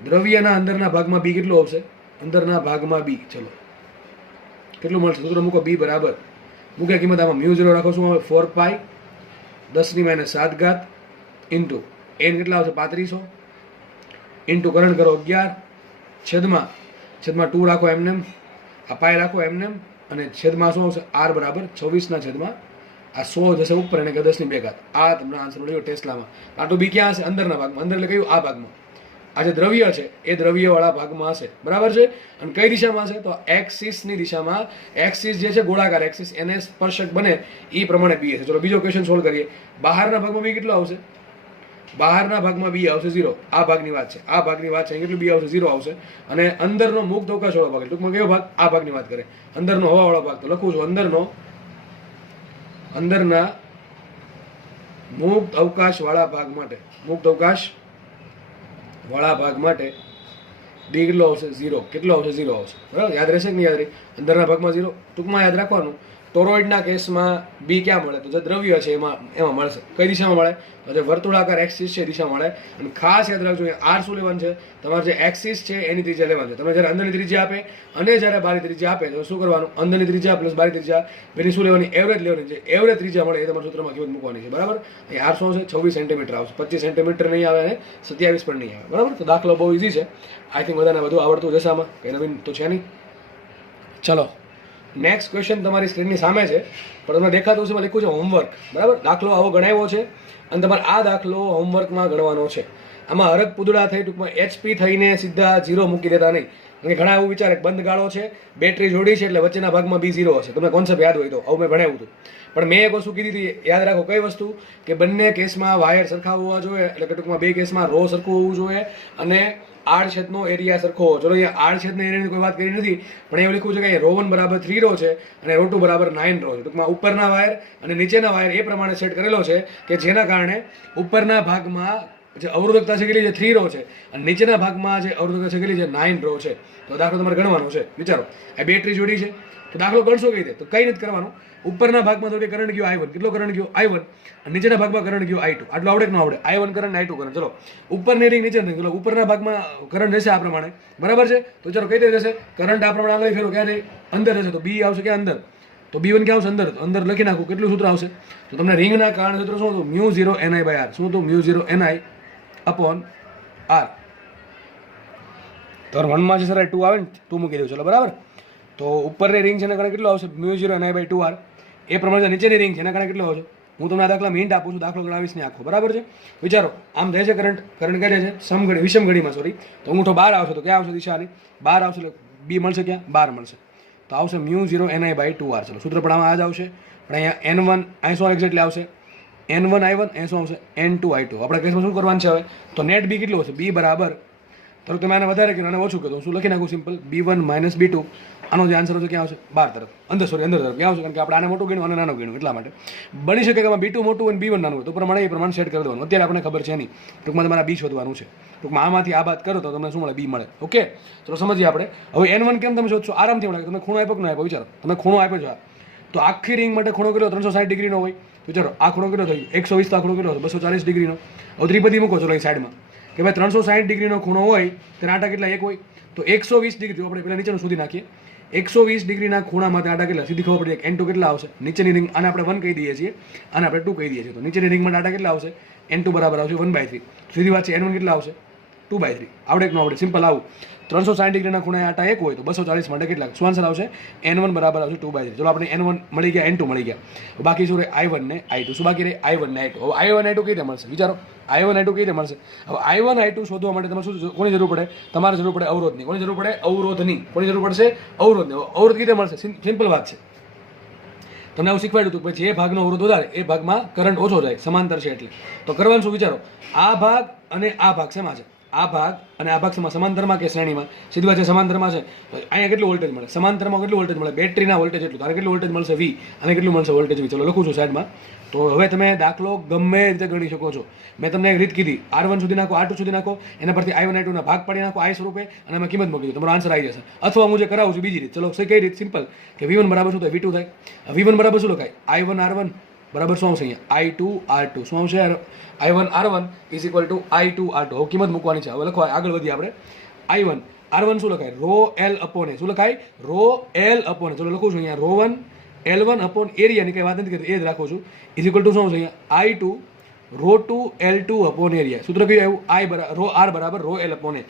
દ્રવ્યના અંદરના ભાગમાં બી કેટલો આવશે, અંદરના ભાગમાં બી. ચલો કેટલું મળશે, સૂત્ર મૂકો, બી બરાબર મૂક્યા કિંમત આમાં μ0 રાખો, શું આવે 4π 10⁻⁷ ઇન્ટુ એન કેટલા આવશે 3500 ઇન્ટુ કરંટ કરો 11 છેદમાં 2 રાખો એમનેમ, આ પાય રાખો એમનેમ અને છેદમાં શું આવશે આર બરાબર 26/100 જશે ઉપર અને 10⁻². આ તમને આન્સર મળ્યો ટેસ્લામાં. આટલું બી ક્યાં હશે, અંદરના ભાગમાં. અંદર એટલે કયું, આ ભાગમાં. આ જે દ્રવ્ય છે એ દ્રવ્યવાળા ભાગમાં હશે, બરાબર છે. અને કઈ દિશામાં હશે, તો એક્સિસની દિશામાં. એક્સિસ જે છે ગોળાકાર એક્સિસ, એને સ્પર્શક બને એ પ્રમાણે બી હશે. ચલો બીજો ક્વેશ્ચન સોલ્વ કરીએ. બહારના ભાગમાં બી કેટલો આવશે, બહારના ભાગમાં બી આવશે 0. આ ભાગની વાત છે, આ ભાગની વાત છે. કેટલું બી આવશે, 0 આવશે. અને અંદરનો મુક્ત અવકાશવાળો ભાગ, ટૂંકમાં કયો ભાગ, આ ભાગની વાત કરે. અંદરનો હવાવાળો ભાગ, તો લખું છું અંદરના મુક્ત અવકાશવાળા ભાગ માટે, મુક્ત અવકાશ વાળા ભાગ માટે બી કેટલો આવશે, 0. કેટલો આવશે, 0 આવશે. બરાબર, યાદ રહેશે કે નહીં યાદ રહે, અંદરના ભાગમાં 0. ટૂંકમાં યાદ રાખવાનું, ટોરોઇડના કેસમાં બી ક્યાં મળે, તો જે દ્રવ્ય છે એમાં મળશે. કઈ દિશામાં મળે, તો જે વર્તુળાકાર એક્સિસ છે એ દિશા મળે. અને ખાસ યાદ રાખજો, આર શું લેવાનું છે, તમારે જે એક્સિસ છે એની ત્રિજ્યા લેવાની છે. તમે જ્યારે અંદરની ત્રિજ્યા આપે અને જ્યારે બહારની ત્રિજ્યા આપે તો શું કરવાનું, અંદરની ત્રિજ્યા પ્લસ બહારની ત્રિજ્યા બેની શું લેવાની, એવરેજ લેવાની છે. એવરેજ ત્રિજ્યા મળે એ તમારા સૂત્રમાં કિંમત મૂકવાની છે. બરાબર, એ આર શું છે, 26 સેન્ટીમીટર આવશે. 25 સેન્ટીમીટર નહીં આવે અને 27 પણ નહીં આવે. બરાબર, તો દાખલો બહુ ઇઝી છે. આઈ થિંક બધાને બધું આવડતું જશે, આમાં કંઈ નવીન તો છે નહીં. ચલો નેક્સ્ટ ક્વેશ્ચન તમારી સ્ક્રીનની સામે છે, પણ તમને દેખાતું છે, એમાં લખ્યું છે હોમવર્ક. બરાબર, દાખલો આવો ગણાવ્યો છે અને તમારે આ દાખલો હોમવર્કમાં ગણવાનો છે. આમાં હરક પૂદડા થઈ ટૂંકમાં HP થઈને સીધા 0 મૂકી દેતા નહીં. અને ઘણા એવું વિચારે બંધ ગાળો છે, બેટરી જોડી છે એટલે વચ્ચેના ભાગમાં બી 0 હશે. તમને કોન્સેપ્ટ યાદ હોય તો, આવું મેં ભણાવ્યું હતું. પણ મેં એક વસ્તુ કીધી હતી, યાદ રાખો. કઈ વસ્તુ, કે બંને કેસમાં વાયર સરખા હોવા જોઈએ, એટલે કે ટૂંકમાં બે કેસમાં રો સરખું હોવું જોઈએ અને આડછેદનો એરિયા સરખો હોવો. ચલો અહીંયા આડછેદના એરિયાની કોઈ વાત કરી નથી, પણ એવું લખ્યું છે કે ρ1 બરાબર 3 રો છે અને ρ2 બરાબર 9 રો છે. ટૂંકમાં ઉપરના વાયર અને નીચેના વાયર એ પ્રમાણે સેટ કરેલો છે કે જેના કારણે ઉપરના ભાગમાં જે અવરોધકતા છે કેટલી છે, 3 રો છે અને નીચેના ભાગમાં જે અવરોધકતા છે કેટલી છે, 9 રો છે. તો દાખલો તમારે ગણવાનો છે. વિચારો, આ બેટરી જોડી છે તો દાખલો ગણશો કઈ રીતે, તો કઈ નથી કરવાનું. ઉપરના ભાગમાં તો કરંટ ગયો I1, કેટલો કરંટ ગયો I1, અને નીચેના ભાગમાં કરંટ ગયો I2. આટલું આવડે કે ન આવડે, I1 કરંટ I2 કરંટ. ચલો ઉપરની રિંગ નીચેની રિંગ, ચલો ઉપરના ભાગમાં કરંટ રહેશે આ પ્રમાણે, બરાબર છે. તો ચલો કઈ રીતે રહેશે, કરંટ આ પ્રમાણે આગળ ફેરો ક્યાં અંદર રહેશે, તો બી આવશે ક્યાં અંદર, તો B1 ક્યાં આવશે અંદર, તો અંદર લખી નાખું. કેટલું સૂત્ર આવશે, તો તમને રિંગના કારણે સૂત્ર શું હતું, μ0ni/r. શું હતું, μ0ni/r. તો 1 માં છે સર 2 આવે ને, 2 મૂકી દઉં. ચલો બરાબર, તો ઉપરની રિંગ છે એના કારણે કેટલો આવશે, μ0ni/2r. એ પ્રમાણે નીચેની રિંગ છે એના કારણે કેટલો આવશે. હું તમને આ દાખલામાં હિન્ટ આપું છું, દાખલો ગણાવીશ નહીં આખો, બરાબર છે. વિચારો, આમ થાય છે કરંટ ક્યાં છે, વિષમઘડીમાં, સોરી. તો અંગૂઠો બહાર આવશે તો ક્યાં આવશે, દિશાની બહાર આવશે, એટલે બી મળશે ક્યાં, બહાર મળશે. તો આવશે μ0ni/2r. ચલો સૂત્ર પણ આમાં આ જ આવશે, પણ અહીંયા n1 અહીં શું એક્ઝેક્ટલી આવશે, n1 I1, અહીં શું આવશે n2 I2. આપણા કેસમાં શું કરવાનું છે હવે, તો નેટ બી કેટલું હશે, બી બરાબર, તરફ તમે આને વધારે કર્યું અને ઓછું કર્યું, શું લખી નાખું સિમ્પલ, B1 - B2. આનો જે આન્સર હશે ક્યાં આવશે, બહાર તરફ, અંદર તરફ ક્યાં આવશે, કારણ કે આપણે આને મોટું ગણ્યું અને નાનું ગણ્યું એટલા માટે. બની શકે કે આમાં B2 મોટું અને B1 નાનું હોય, તો એ પ્રમાણે સેટ કરી દેવાનું. અત્યારે આપણને ખબર છે નહીં, ટૂંકમાં તમારે બી શોધવાનું છે. ટૂંકમાં આમાંથી આ બાદ કરો તો તમને શું મળે, બી મળે. ઓકે, ચલો સમજીએ આપણે. હવે n1 કેમ તમે શોધશો, આરામથી મળે. તમે ખૂણો આપ્યો કે ન આપ્યો, વિચારો, તમે ખૂણો આપ્યો છે, તો આખી રિંગ માટે ખૂણો કેટલો, 360 ડિગ્રીનો હોય. વિચારો, આ ખૂણો કેટલો થયો, 120, તો આ ખૂણો કેટલો, 240 ડિગ્રીનો. હવે ત્રિપદી મૂકો ચલો અહીં સાઈડમાં, કે ભાઈ 360 ડિગ્રીનો ખૂણો હોય ત્યારે આટા કેટલા, 1 હોય, તો 120 ડિગ્રી. આપણે પહેલાં નીચેનું સુધી નાખીએ, 120 ડિગ્રીના ખૂણામાં આટા કેટલા, સીધી ખબર પડી, n2 કેટલા આવશે. નીચેની રિંગ, આને આપણે 1 કહી દઈએ છીએ, આને આપણે 2 કહી દઈએ છીએ. તો નીચેની રિંગમાં આટા કેટલા આવશે, n2 બરાબર આવશે 1/3. સીધી વાત છે, n1 કેટલા આવશે, 2/3. આવડે કે ન આવડે? સિમ્પલ આવું 360 ડિગ્રીના ખૂણે આટા 1 હોય તો 240 માટે કેટલા? શું આન્સર આવશે? n1 બરાબર આવશે 2/3. ચલો આપણે n1 મળી ગયા, n2 મળી ગયા. બાકી શું રહે? i1 ને i2. શું બાકી રહે? i1 ને i2. હવે i1 i2 કઈ રીતે મળશે? વિચારો, i1 i2 કઈ રીતે મળશે? હવે i1 i2 શોધવા માટે તમારે શું કોની જરૂર પડે? તમારે જરૂર પડે અવરોધની. કોની જરૂર પડે? અવરોધની. કોની જરૂર પડશે? અવરોધની. અવરોધ કઈ રીતે મળશે? સિમ્પલ વાત છે. તમને આવું શીખવાડ્યું હતું કે જે ભાગનો અવરોધ વધારે એ ભાગમાં કરંટ ઓછો જાય, સમાંતર છે એટલે. તો કરવાનું શું? વિચારો, આ ભાગ અને આ ભાગ શેમાં છે? આ ભાગ અને આ ભાગ સમાંતરમાં કે શ્રેણીમાં? સીધી વાત છે, સમાંતરમાં છે. તો અહીંયા કેટલું વોલ્ટેજ મળે? સમાંતરમાં કેટલું વોલ્ટેજ મળે? બેટરીના વોલ્ટેજ એટલું. તારે કેટલું વોલ્ટેજ મળશે? V. અને કેટલું મળશે? Voltage V. ચલો લખું છું સાઈડમાં. તો હવે તમે દાખલો ગમે રીતે ગણી શકો છો. મેં તમને એક રીત કીધી, R1 સુધી નાખો, R2 સુધી નાખો, એના પરથી I1 I2 ના ભાગ પાડી નાખો I સ્વરૂપે, અને એમાં કિંમત મૂકી દો, તમારો આન્સર આવી જશે. અથવા હું જે કરાવું છું બીજી રીત. ચલો કઈ રીત? સિમ્પલ, કે V1 બરાબર શું થાય? V2 થાય. V1 બરાબર શું લખાય? I1 R1 બરાબર શું આવશે? અહીંયા I2 R2. શું આવશે? I1 R1 is equal to I2 R2. હવે કિંમત મૂકવાની છે. હવે લખવા આગળ વધીએ આપણે. I1 R1 શું લખાય? રો L અપોન એ. શું લખાય? રો L અપોન એ. ચલો લખું છું અહીંયા રો 1 L1 અપોન એરિયાની કંઈ વાત નથી કરતી, એ જ રાખું છું. ઇઝ ઇક્વલ ટુ શું આવશે? અહીંયા I2 rho 2 L2 upon area. સૂત્ર કયું આવ્યું? રો R બરાબર રો L અપોન એ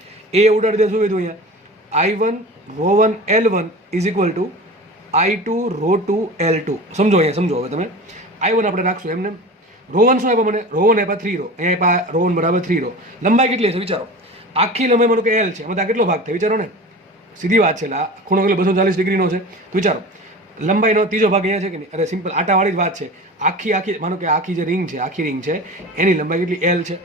ઉડાડી દે. શું કીધું અહીંયા? I1 rho 1 L1 is equal to I2 rho 2 L2. સમજો અહીંયા, સમજો. હવે તમે I1 આપણે રાખશું એમને. રો 1 શું આપ્યા મને? રો 1 આપ્યા 3 રો. અહીંયા આપ્યા રો 1 બરાબર 3 રો. લંબાઈ કેટલી હશે? વિચારો, આખી લંબાઈ માનો કે L છે, એમાં કેટલો ભાગ થાય? વિચારો ને, સીધી વાત છે. ખૂણો કેટલો? 240 ડિગ્રીનો છે. તો વિચારો, લંબાઈનો ત્રીજો ભાગ અહીંયા છે કે નહીં? અરે સિમ્પલ આટાવાળી જ વાત છે. આખી માનો કે આખી જે રિંગ છે, આખી રિંગ છે, એની લંબાઈ કેટલી? L છે.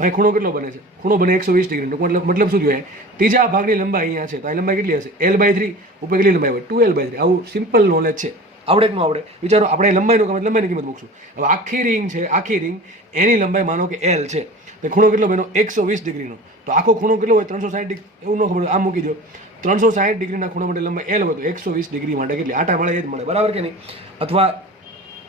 હવે ખૂણો કેટલો બને છે? ખૂણો બને 120 ડિગ્રી. મતલબ શું જોઈએ? ત્રીજા ભાગની લંબાઈ અહીંયા છે, તો આ લંબાઈ કેટલી હશે? L/3. ઉપર કેટલી લંબાઈ હોય? 2L/3. આવું સિમ્પલ નોલેજ છે. આવડે કે ન આવડે? વિચારો, આપણે લંબાઈનું કામ, લંબાઈની કિંમત મૂકશું. હવે આખી રિંગ છે, આખી રિંગ, એની લંબાઈ માનો કે L છે. તો ખૂણો કેટલો બન્યો? 120 ડિગ્રીનો. તો આખો ખૂણો કેટલો હોય? 360 ડિગ્રી. એવું ન ખબર, આમ મૂકી દો. 360 ડિગ્રીના ખૂણા માટે લંબાઈ L હોય તો 120 ડિગ્રી માટે કેટલી આટા મળે? એ જ મળે. બરાબર કે નહીં? અથવા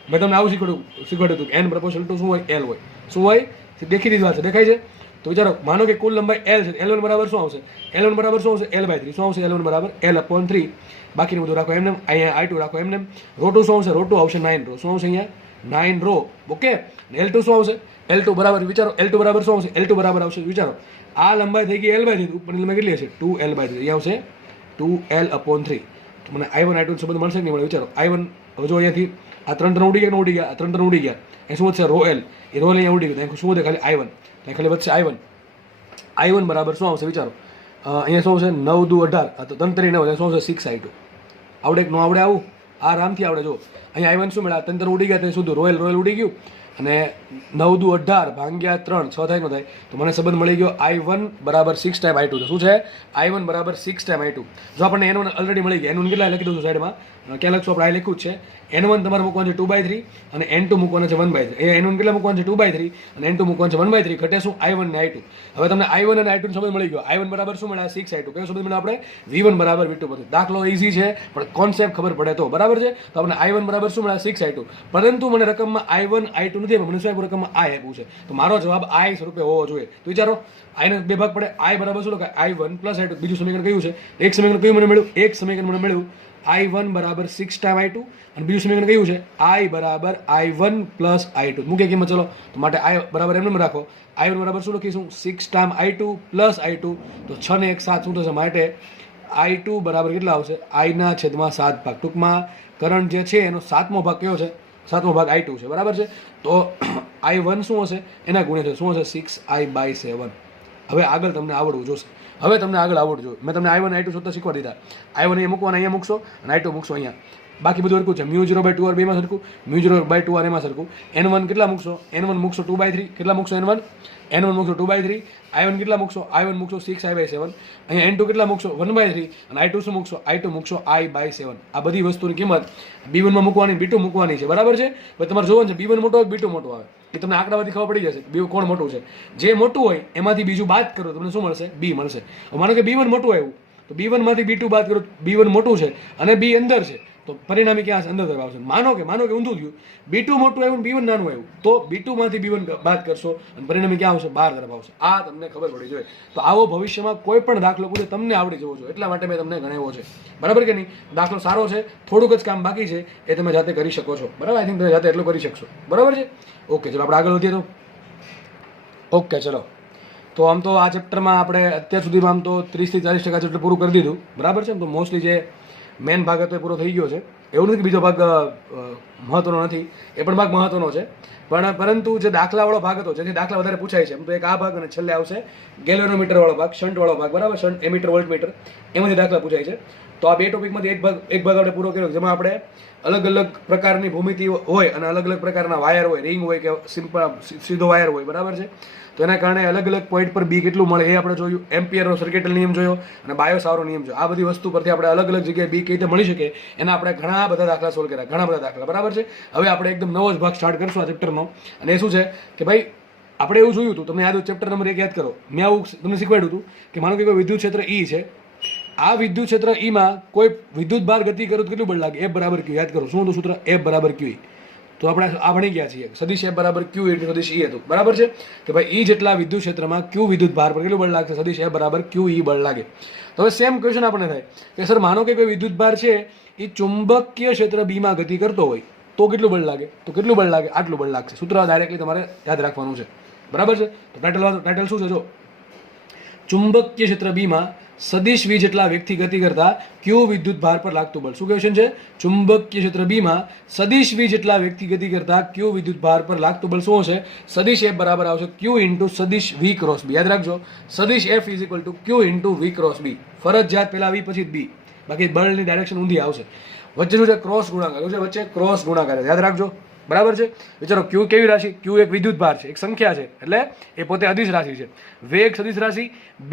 મેં તમને આવું શીખવાડ્યું હતું કે n પ્રપોર્શનલ ટુ શું હોય? L હોય. શું હોય? દેખી દીધી વાત છે, દેખાય છે? તો વિચારો, માનો કે કુલ લંબાઈ L છે. L1 બરાબર શું આવશે? L1 બરાબર શું આવશે? L/3. શું આવશે? L1 બરાબર L/3. બાકીનું બધું રાખો એમને. અહીંયા I2 રાખો એમને. રો 2 શું આવશે? રો 2 આવશે 9 રો. શું આવશે અહીંયા? 9 રો. ઓકે. L2 શું આવશે? L2 બરાબર, વિચારો, L2 બરાબર શું આવશે? L2 બરાબર આવશે, વિચારો, આ લંબાઈ થઈ ગઈ L/3. ઉપરની લંબાઈ કેટલી હશે? 2L/3. અહીંયા આવશે 2L/3. તો મને I1 I2 સંબંધ મળશે કે નહીં મળે? વિચારો, I1 હવે જો અહીંયાથી આ 3 ટર્મ ઉડી ગયા, ઉડી ગયા, આ 3 ટર્મ ઉડી ગયા. એ શું વધશે? Rho L. એ રો L અહીંયા ઉડી ગયું. શું વધે? ખાલી I1. ત્યાં ખાલી વધશે I1. I1 બરાબર શું આવશે? વિચારો, અહીંયા શું આવશે? 9 દુ 18. તો 3 3 9, શું આવશે? 6I2. આવડે કે ન આવડે? આવું આરામથી આવડે. જો અહીંયા I1 શું મળ્યા? 3 3 ઉડી ગયા, તે શું? રોયલ ઉડી ગયું. અને 9 દુ 18 ભાગ્યા 3 6 થાય ન થાય? તો મને સંબંધ મળી ગયો I1 બરાબર 6 ટાઈમ I2. તો શું છે? I1 બરાબર 6 ટાઈમ I2. જો આપણને N1 ઓલરેડી મળી ગયા, N1 કેટલા લખી દઉં છું સાઈડમાં. ક્યાં લખશું આપણે? આ લખ્યું જ છે. N1 તમારે મૂકવાનું છે 2/3 અને N2 મૂકવાનું છે 1/3. અહીંયા N1 કેટલા મૂકવાનું છે? 2/3 અને N2 મૂકવાનું છે 1/3. ઘટે શું? I1 ને I2. હવે તમને I1 અને I2 નો સંબંધ મળી ગયો. I1 બરાબર શું મળ્યા? 6I2. કયો સંબંધ મળ્યો આપણે? V1 બરાબર V2 પરથી. દાખલો ઈઝી છે, પણ કોન્સેપ્ટ ખબર પડે તો. બરાબર છે? તો આપણે I1 બરાબર શું મળ્યા? 6I2. પરંતુ મને રકમમાં I1 I2 નથી આપ્યું, મને શું આપ્યું? રકમમાં I આપ્યું છે. તો મારો જવાબ I સ્વરૂપે હોવો જોઈએ. તો વિચારો, I ને બે ભાગ પડે. I બરાબર શું લખાય? I1 plus I2. બીજું સમીકરણ કયું છે? એક સમીકરણ કયું મને મળ્યું? એક સમીકરણ મને મળ્યું I1 બરાબર 6 ટાઈમ I2. અને બીજું સમીકરણ કયું છે? I બરાબર I1 પ્લસ I2. મૂકે કિંમત ચલો. તો માટે I બરાબર એમને રાખો. I1 બરાબર શું લખીશું? 6 ટાઈમ I2 પ્લસ I2. તો 6 ને 1 7 શું થશે? માટે I2 બરાબર કેટલા આવશે? I ના છેદમાં 7 ભાગ. ટૂંકમાં કરંટ જે છે એનો 7મો ભાગ કયો છે? 7મો ભાગ I2 છે. બરાબર છે? તો I1 શું હશે? એના ગુણ્યા છે. શું હશે? 6I/7. હવે આગળ તમને આવડવું જોશે. હવે તમને આગળ આવડવું જોઈએ. મેં તમને I1 I2 શોધતા શીખવા દીધા. I1 અહીંયા મૂકવાના, અહીંયા મૂકશો, અને I2 મૂકશો અહીંયા. બાકી બધું સરખું છે. μ0/2r બેમાં સરખું, μ0/2r એમાં સરખું. N1 કેટલા મૂકશો? N1 મૂકશો 2/3. કેટલા મૂકશો? N1 મૂકશો 2/3. I1 કેટલા મૂકશો? I1 મૂકશો 6I/7. અહીંયા N2 કેટલા મૂકશો? 1/3. અને I2 શું મૂકશો? I2 મૂકશો I/7. આ બધી વસ્તુની કિંમત B1 માં મૂકવાની, B2 મૂકવાની છે. બરાબર છે? પછી તમારે જોવાનું છે B1 મોટો હોય B2 મોટો આવે. એ તમને આંકડામાંથી ખબર પડી જશે B કોણ મોટું છે. જે મોટું હોય એમાંથી બીજું બાદ કરો, તમને શું મળશે? B મળશે. માનો કે B1 મોટું આવ્યું, તો B1 માંથી B2 બાદ કરો, B1 મોટું છે અને B અંદર છે, તો પરિણામી ક્યાં અંદર તરફ આવશે. માનો કે ઊંધું થયું, B2 મોટું આવ્યું, B1 નાનું આવ્યું, તો B2 માંથી B1 બાદ કરશો અને પરિણામી ક્યાં આવશે? બહાર તરફ આવશે. આ તમને ખબર પડી જોઈએ. તો આવો ભવિષ્યમાં કોઈ પણ દાખલો પૂછે તમને આવડી જવો જોઈએ, એટલા માટે મેં તમને ગણાવ્યો છે. બરાબર કે નહીં? દાખલો સારો છે, થોડુંક જ કામ બાકી છે, એ તમે જાતે કરી શકો છો. બરાબર? આઈ થિંક તમે જાતે એટલું કરી શકશો. બરાબર છે? ઓકે, ચલો આપણે આગળ વધીએ. તો ઓકે, ચલો તો આમ તો આ ચેપ્ટરમાં આપણે અત્યાર સુધીમાં આમ તો 30 થી 40% ચેપ્ટર પૂરું કરી દીધું, બરાબર છે. તો મોસ્ટલી જે મેન ભાગ હતો એ પૂરો થઈ ગયો છે. એવું નથી કે બીજો ભાગ મહત્વનો નથી, એ પણ ભાગ મહત્વનો છે. પરંતુ જે દાખલાવાળો ભાગ હતો, જેથી દાખલા વધારે પૂછાય છે, એમ તો એક આ ભાગ અને છેલ્લે આવશે ગેલ્વેનોમીટર વાળો ભાગ, શન્ટ વાળો ભાગ, બરાબર, શન્ટ એમીટર વોલ્ટમીટર, એમાંથી દાખલા પૂછાય છે. તો આ બે ટોપિકમાંથી એક ભાગ આપણે પૂરો કર્યો, જેમાં આપણે અલગ અલગ પ્રકારની ભૂમિતિ હોય અને અલગ અલગ પ્રકારના વાયર હોય, રિંગ હોય કે સિમ્પલ સીધો વાયર હોય, બરાબર છે. તો એના કારણે અલગ અલગ પોઈન્ટ પર બી કેટલું મળે એ આપણે જોયું. એમ્પિયરનો સર્કિટલ નિયમ જોયો અને બાયોસાવરનો નિયમ જોયો. આ બધી વસ્તુ પરથી આપણે અલગ અલગ જગ્યાએ બી કઈ રીતે મળી શકે એના આપણે ઘણા બધા દાખલા સોલ્વ કર્યા, ઘણા બધા દાખલા, બરાબર છે. હવે આપણે એકદમ નવો જ ભાગ સ્ટાર્ટ કરશું આ ચેપ્ટરનો. અને એ શું છે કે ભાઈ આપણે એવું જોયું હતું, તમને યાદ હોય ચેપ્ટર નંબર 1 યાદ કરો, મેં આવું તમને શીખવાડ્યું હતું કે માનો કે કોઈ વિદ્યુત ક્ષેત્ર ઈ છે, આ વિદ્યુત ક્ષેત્ર ઈમાં કોઈ વિદ્યુત ભાર ગતિ કરું તો કેટલું બળ લાગે? F બરાબર Q. યાદ કરો શું હતું સૂત્ર? F બરાબર Q. તો આપણે આ ભણી ગયા છીએ, સદિશ F બરાબર Q એટલે સદિશ E હતું, બરાબર છે. કે ભાઈ ઈ જેટલા વિદ્યુત ક્ષેત્રમાં Q વિદ્યુત ભાર પર કેટલું બળ લાગશે? સદિશ F બરાબર Q E બળ લાગે. તો હવે સેમ ક્વેશ્ચન આપણે થાય કે સર માનો કે કોઈ વિદ્યુત ભાર છે એ ચુંબકીય ક્ષેત્ર B માં ગતિ કરતો હોય તો કેટલું બળ લાગે? તો કેટલું બળ લાગે? આટલું બળ લાગશે. સૂત્ર ડાયરેક્ટલી તમારે યાદ રાખવાનું છે, બરાબર છે. તો ટાઇટલ શું છે? જો ચુંબકીય ક્ષેત્ર B માં સદિશ V જેટલા વેગથી ગતિ કરતા Q વિદ્યુત ભાર પર લાગતું બળ. શું ક્વેશ્ચન છે? ચુંબકીય ક્ષેત્ર B માં સદિશ V જેટલા વેગથી ગતિ કરતા Q વિદ્યુત ભાર પર લાગતું બળ શું હશે? સદિશ F બરાબર આવશે Q ઇન્ટુ સદિશ V ક્રોસ B. યાદ રાખજો, સદિશ F is equal two Q into V cross B. ફરજિયાત પહેલા V પછી B, બાકી બળની ડાયરેક્શન ઊંધી આવશે. વચ્ચે શું છે? ક્રોસ ગુણાકાર. શું છે વચ્ચે? ક્રોસ ગુણાકાર. યાદ રાખજો, બરાબર છે. વિચારો Q કેવી રાશિ? Q એક વિદ્યુત ભાર છે, એક સંખ્યા છે, એટલે એ પોતે અદિશ રાશિ છે. વેગ સદિશ રાશિ, B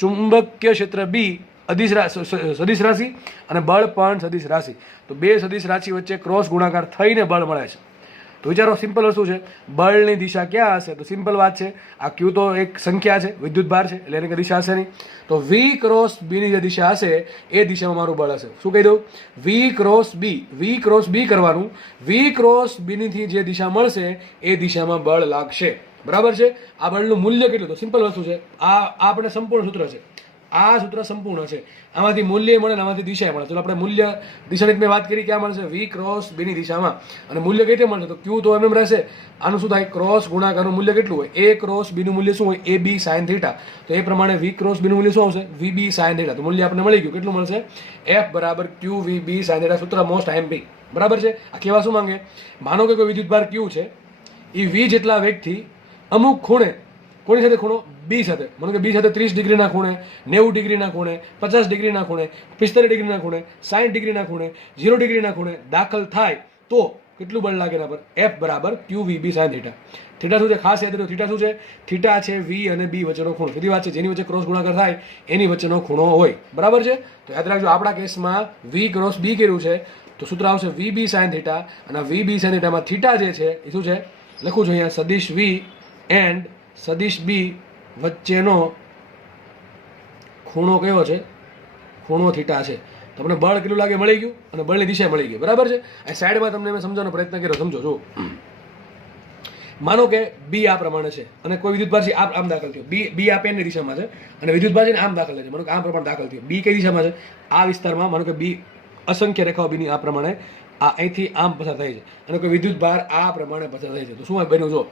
ચુંબકીય ક્ષેત્ર B સદિશ રાશિ અને બળ પણ સદિશ રાશિ. તો બે સદિશ રાશિ વચ્ચે ક્રોસ ગુણાકાર થઈને બળ મળે છે. તો વિચારો સિમ્પલ વસ્તુ છે, બળની દિશા ક્યાં હશે? તો સિમ્પલ વાત છે, આ Q તો એક સંખ્યા છે, વિદ્યુત ભાર છે, એટલે એની કઈ દિશા હશે નહીં. તો V ક્રોસ B ની જે દિશા હશે એ દિશામાં મારું બળ હશે. શું કહી દઉં? V ક્રોસ B કરવાનું, V ક્રોસ B ની જે દિશા મળશે એ દિશામાં બળ લાગશે, બરાબર છે. આ બળનું મૂલ્ય કેટલું? તો સિમ્પલ વસ્તુ છે, આ આપણે સંપૂર્ણ સૂત્ર છે, આ સૂત્ર સંપૂર્ણ છે. આમાંથી મૂલ્ય મળે ને આમાંથી દિશા મળે. તો આપણે મૂલ્ય દિશાની મેં વાત કરી, ક્યાં મળશે? V ક્રોસ B ની દિશામાં. અને મૂલ્ય કઈ રીતે મળશે? તો Q તો એમ રહેશે. આનું શું થાય? ક્રોસ ગુણાકારનું મૂલ્ય કેટલું હોય? A ક્રોસ B નું મૂલ્ય શું હોય? AB sin θ. તો એ પ્રમાણે V ક્રોસ B નું મૂલ્ય શું આવશે? VB sin θ. તો મૂલ્ય આપણે મળી ગયું. કેટલું મળશે? F બરાબર Q VB sin θ. સૂત્ર મોસ્ટ IMP, બરાબર છે. આ કેવા શું માંગે? માનો કે કોઈ વિદ્યુત ભાર Q છે, એ V જેટલા વેગથી અમુક ખૂણે, કોની સાથે ખૂણો? B સાથે. માનો કે B સાથે 30 ડિગ્રીના ખૂણે, 90 ડિગ્રીના ખૂણે, 50 ડિગ્રીના ખૂણે, 45 ડિગ્રીના ખૂણે, 60 ડિગ્રીના ખૂણે, 0 ડિગ્રીના ખૂણે દાખલ થાય તો કેટલું બળ લાગે એના પર? F બરાબર Q VB sin θ. થીટા શું છે? ખાસ યાદ રાખો, થીટા શું છે? થીટા છે V અને B વચ્ચેનો ખૂણો. સીધી વાત છે, જેની વચ્ચે ક્રોસ ગુણાકાર થાય એની વચ્ચેનો ખૂણો હોય, બરાબર છે. તો યાદ રાખજો, આપણા કેસમાં V ક્રોસ B કર્યું છે તો સૂત્ર આવશે VB sin θ. અને VB sin θ માં થીટા જે છે એ શું છે? લખું છું અહીંયા, સદિશ V એન્ડ સદિશ B વચ્ચેનો ખૂણો કયો છે? ખૂણો થીટા છે. તમને બળ કેટલું લાગે? મળી ગયું. અને બળની દિશા મળી ગઈ, બરાબર છે. આ સાઈડમાં તમને મેં સમજાવવાનો પ્રયત્ન કર્યો, સમજો. જો માનો કે B આ પ્રમાણે છે અને કોઈ વિદ્યુત ભાર છે આમ દાખલ થયો, B આ પેનની દિશામાં છે અને વિદ્યુત ભાર છે આમ દાખલ થાય છે. માનો કે આ પ્રમાણે દાખલ થયો. B કઈ દિશામાં છે? આ વિસ્તારમાં. માનો કે B અસંખ્ય રેખાઓ B ની આ પ્રમાણે આ અહીંથી આમ પસાર થાય છે અને કોઈ વિદ્યુત ભાર આ પ્રમાણે પસાર થાય છે. તો શું બન્યું? જો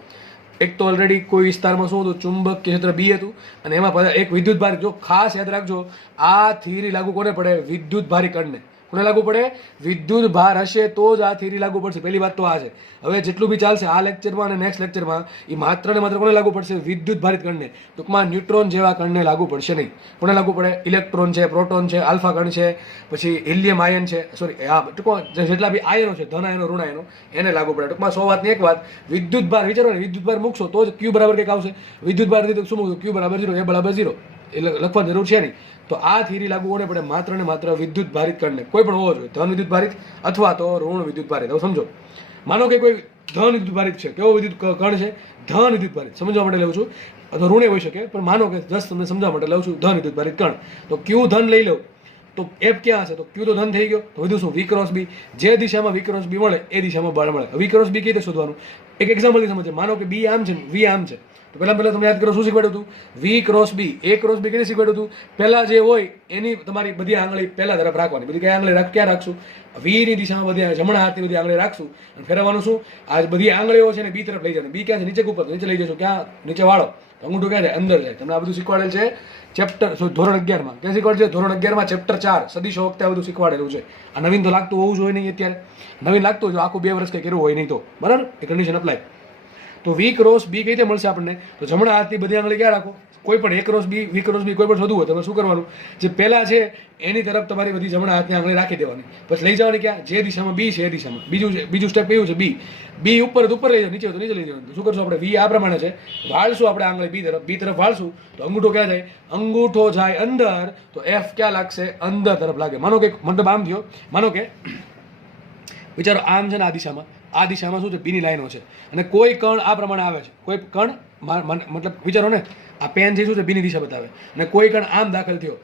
એક તો ઓલરેડી કોઈ વિસ્તારમાં શું હતું? ચુંબકીય ક્ષેત્ર B હતું અને એમાં એક વિદ્યુત ભાર. જો ખાસ યાદ રાખજો, આ થિયરી લાગુ કોને પડે? વિદ્યુત ભારી કણને. કોને લાગુ પડે? વિદ્યુત ભાર હશે તો જ આ થિયરી લાગુ પડશે. પહેલી વાત તો આ છે. હવે જેટલું બી ચાલશે આ લેક્ચરમાં અને નેક્સ્ટ લેક્ચરમાં, એ માત્ર ને માત્ર કોને લાગુ પડશે? વિદ્યુત ભારિત કણને. ટૂંકમાં ન્યુટ્રોન જેવા કણને લાગુ પડશે નહીં. કોને લાગુ પડે? ઇલેક્ટ્રોન છે, પ્રોટોન છે, આલ્ફા કણ છે, પછી હિલિયમ આયન છે, સોરી ટૂંકમાં જેટલા બી આયનો છે, ધન આયનો, ઋણ આયનો, એને લાગુ પડે. ટૂંકમાં 100 વાતની એક વાત, વિદ્યુત ભાર વિચારો ને, વિદ્યુત ભાર મૂકશો તો જ Q બરાબર કંઈક આવશે. વિદ્યુત ભાર દીધું શું મૂકશું? Q બરાબર 0, A બરાબર 0, એટલે લખવાની જરૂર છે નહીં. તો આ થિયરી લાગુ કોને પડે? માત્ર ને માત્ર વિદ્યુત ભારિત કણને. કોઈ પણ હોવો જોઈએ, ધન વિદ્યુત ભારિત અથવા તો ઋણ વિદ્યુત ભારિત. હવે સમજો, માનો કે કોઈ ધન વિદ્યુત ભારિત છે. કેવો વિદ્યુત કણ છે? ધન વિદ્યુત ભારિત. સમજવા માટે લઉં છું, અથવા ઋણે હોઈ શકે, પણ માનો કે જસ્ટ તમને સમજવા માટે લઉં છું ધન વિદ્યુત ભારિત કણ. તો Q ધન લઈ લઉં તો F ક્યાં હશે? તો Q તો ધન થઈ ગયો. તો વધુ શું? V cross B. જે દિશામાં V ક્રોસ B મળે એ દિશામાં બળ મળે. V ક્રોસ B કઈ રીતે શોધવાનું? એક એક્ઝામ્પલ થી સમજે. માનો કે B આમ છે, V આમ છે. તો પહેલા તમે યાદ કરો શું શીખવાડ્યું હતું? V cross B. A cross B કેને શીખવાડ્યું હતું? પહેલા જે હોય એની તમારી બધી આંગળી પહેલા તરફ રાખવાની. બધી કઈ આંગળી ક્યાં રાખશું? V ની દિશામાં બધી જમણા હાથની બધી આંગળી રાખશું અને ફેરવવાનું શું? આ બધી આંગળીઓ છે ને B તરફ લઈ જવાની. B ક્યાં છે? નીચે ઉપર. નીચે લઈ જશું. ક્યાં? નીચે વાળો. તો અંગૂઠો ક્યાં જાય? અંદર જાય. તમને આ બધું શીખવાડેલ છે ચેપ્ટર ધોરણ 11માં. ક્યાં શીખવાડે છે? ધોરણ 11માં ચેપ્ટર 4 સદીશો વખતે આ બધું શીખવાડેલું છે. આ નવીન તો લાગતું હોવું જોઈએ નહીં અત્યારે. નવીન લાગતું હોય આખું 2 વર્ષ કંઈ કર્યું હોય નહીં તો બરાબર એ કન્ડિશન અપ્લાય. તો વી ક્રોસ બી કઈ રીતે મળશે આપણને? તો જમણા હાથની બધી આંગળી ક્યાં રાખો? કોઈ પણ એ ક્રોસ બી વી ક્રોસ બી કોઈ પણ શોધવું હોય તમે શું કરવાનું? જે પહેલા છે એની તરફ તમારી બધી જમણા હાથની આંગળી રાખી દેવાની. પછી લઈ જવાની ક્યાં? જે દિશામાં બી છે એ દિશામાં. બીજું સ્ટેપ કયું છે? બી ઉપર તો ઉપર લઈ જાવ, નીચે તો નીચે લઈ જવાનું. તો શું કરશું આપણે? વી આ પ્રમાણે છે, વાળશું આપણે આંગળી બી તરફ વાળશું તો અંગૂઠો ક્યાં જાય? અંગૂઠો જાય અંદર. તો એફ ક્યાં લાગશે? અંદર તરફ લાગે. માનો કે મતલબ આમ થયો, માનો કે વિચારો આમ છે ને આ દિશામાં શું છે? બીની લાઈનો છે અને કોઈ કણ આ પ્રમાણે આવે છે. કોઈ કણ મતલબ વિચારો ને આ પેન છે શું છે? બીની દિશા બતાવે અને કોઈ કણ આમ દાખલ થયો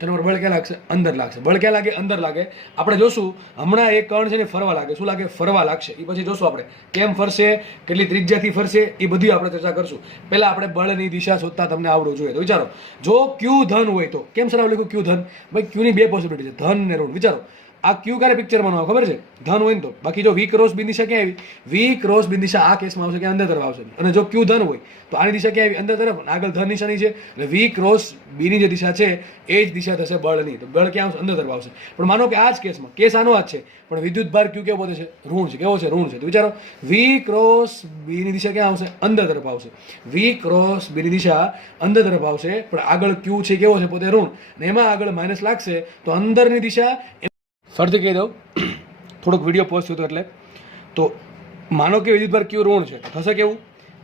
તેનો બળ ક્યાં લાગશે? અંદર લાગશે. બળ ક્યાં લાગે? અંદર લાગે. આપણે જોશું હમણાં એક કણ છે ને ફરવા લાગે. શું લાગે? ફરવા લાગશે. એ પછી જોશું આપણે કેમ ફરશે, કેટલી ત્રિજ્યાથી ફરશે, એ બધી આપણે ચર્ચા કરશું. પહેલા આપણે બળની દિશા શોધતા તમને આવડવું જોઈએ. તો વિચારો જો ક્યુ ધન હોય તો કેમ સર લખ્યું ક્યુ ધન? ભાઈ ક્યુની 2 પોસિબિલિટી છે, ધન ને ઋણ. વિચારો આ ક્યુ ક્યારે પિક્ચરમાં આવે ખબર છે? ધન હોય ને તો. બાકી જો વી ક્રોસ બી દિશા ક્યાં આવી? વી ક્રોસ બી દિશા આ કેસમાં આવશે કે અંદર તરફ આવશે. અને જો ક્યુ ધન હોય તો આની દિશા ક્યાં આવી? અંદર તરફ. આગળ ધન નિશાની છે એટલે વી ક્રોસ બીની જે દિશા છે એ જ દિશા થશે બળની. તો બળ ક્યાં આવશે? અંદર તરફ આવશે. પણ માનો કે આ જ કેસમાં કેસ આનો આ જ છે પણ વિદ્યુત ભાર ક્યુ કેવો છે? ઋણ છે. કેવો છે? ઋણ છે. તો વિચારો વી ક્રોસ બીની દિશા ક્યાં આવશે? અંદર તરફ આવશે. વી ક્રોસ બીની દિશા અંદર તરફ આવશે પણ આગળ ક્યુ છે કેવો છે? પોતે ઋણ. અને એમાં આગળ માઇનસ લાગશે તો અંદરની દિશા. ફરીથી કહી દઉં, થોડોક વિડીયો પોઝ થયો હતો એટલે. તો માનો કે વિદ્યુતભાર ક્યુ ઋણ છે થશે કેવું?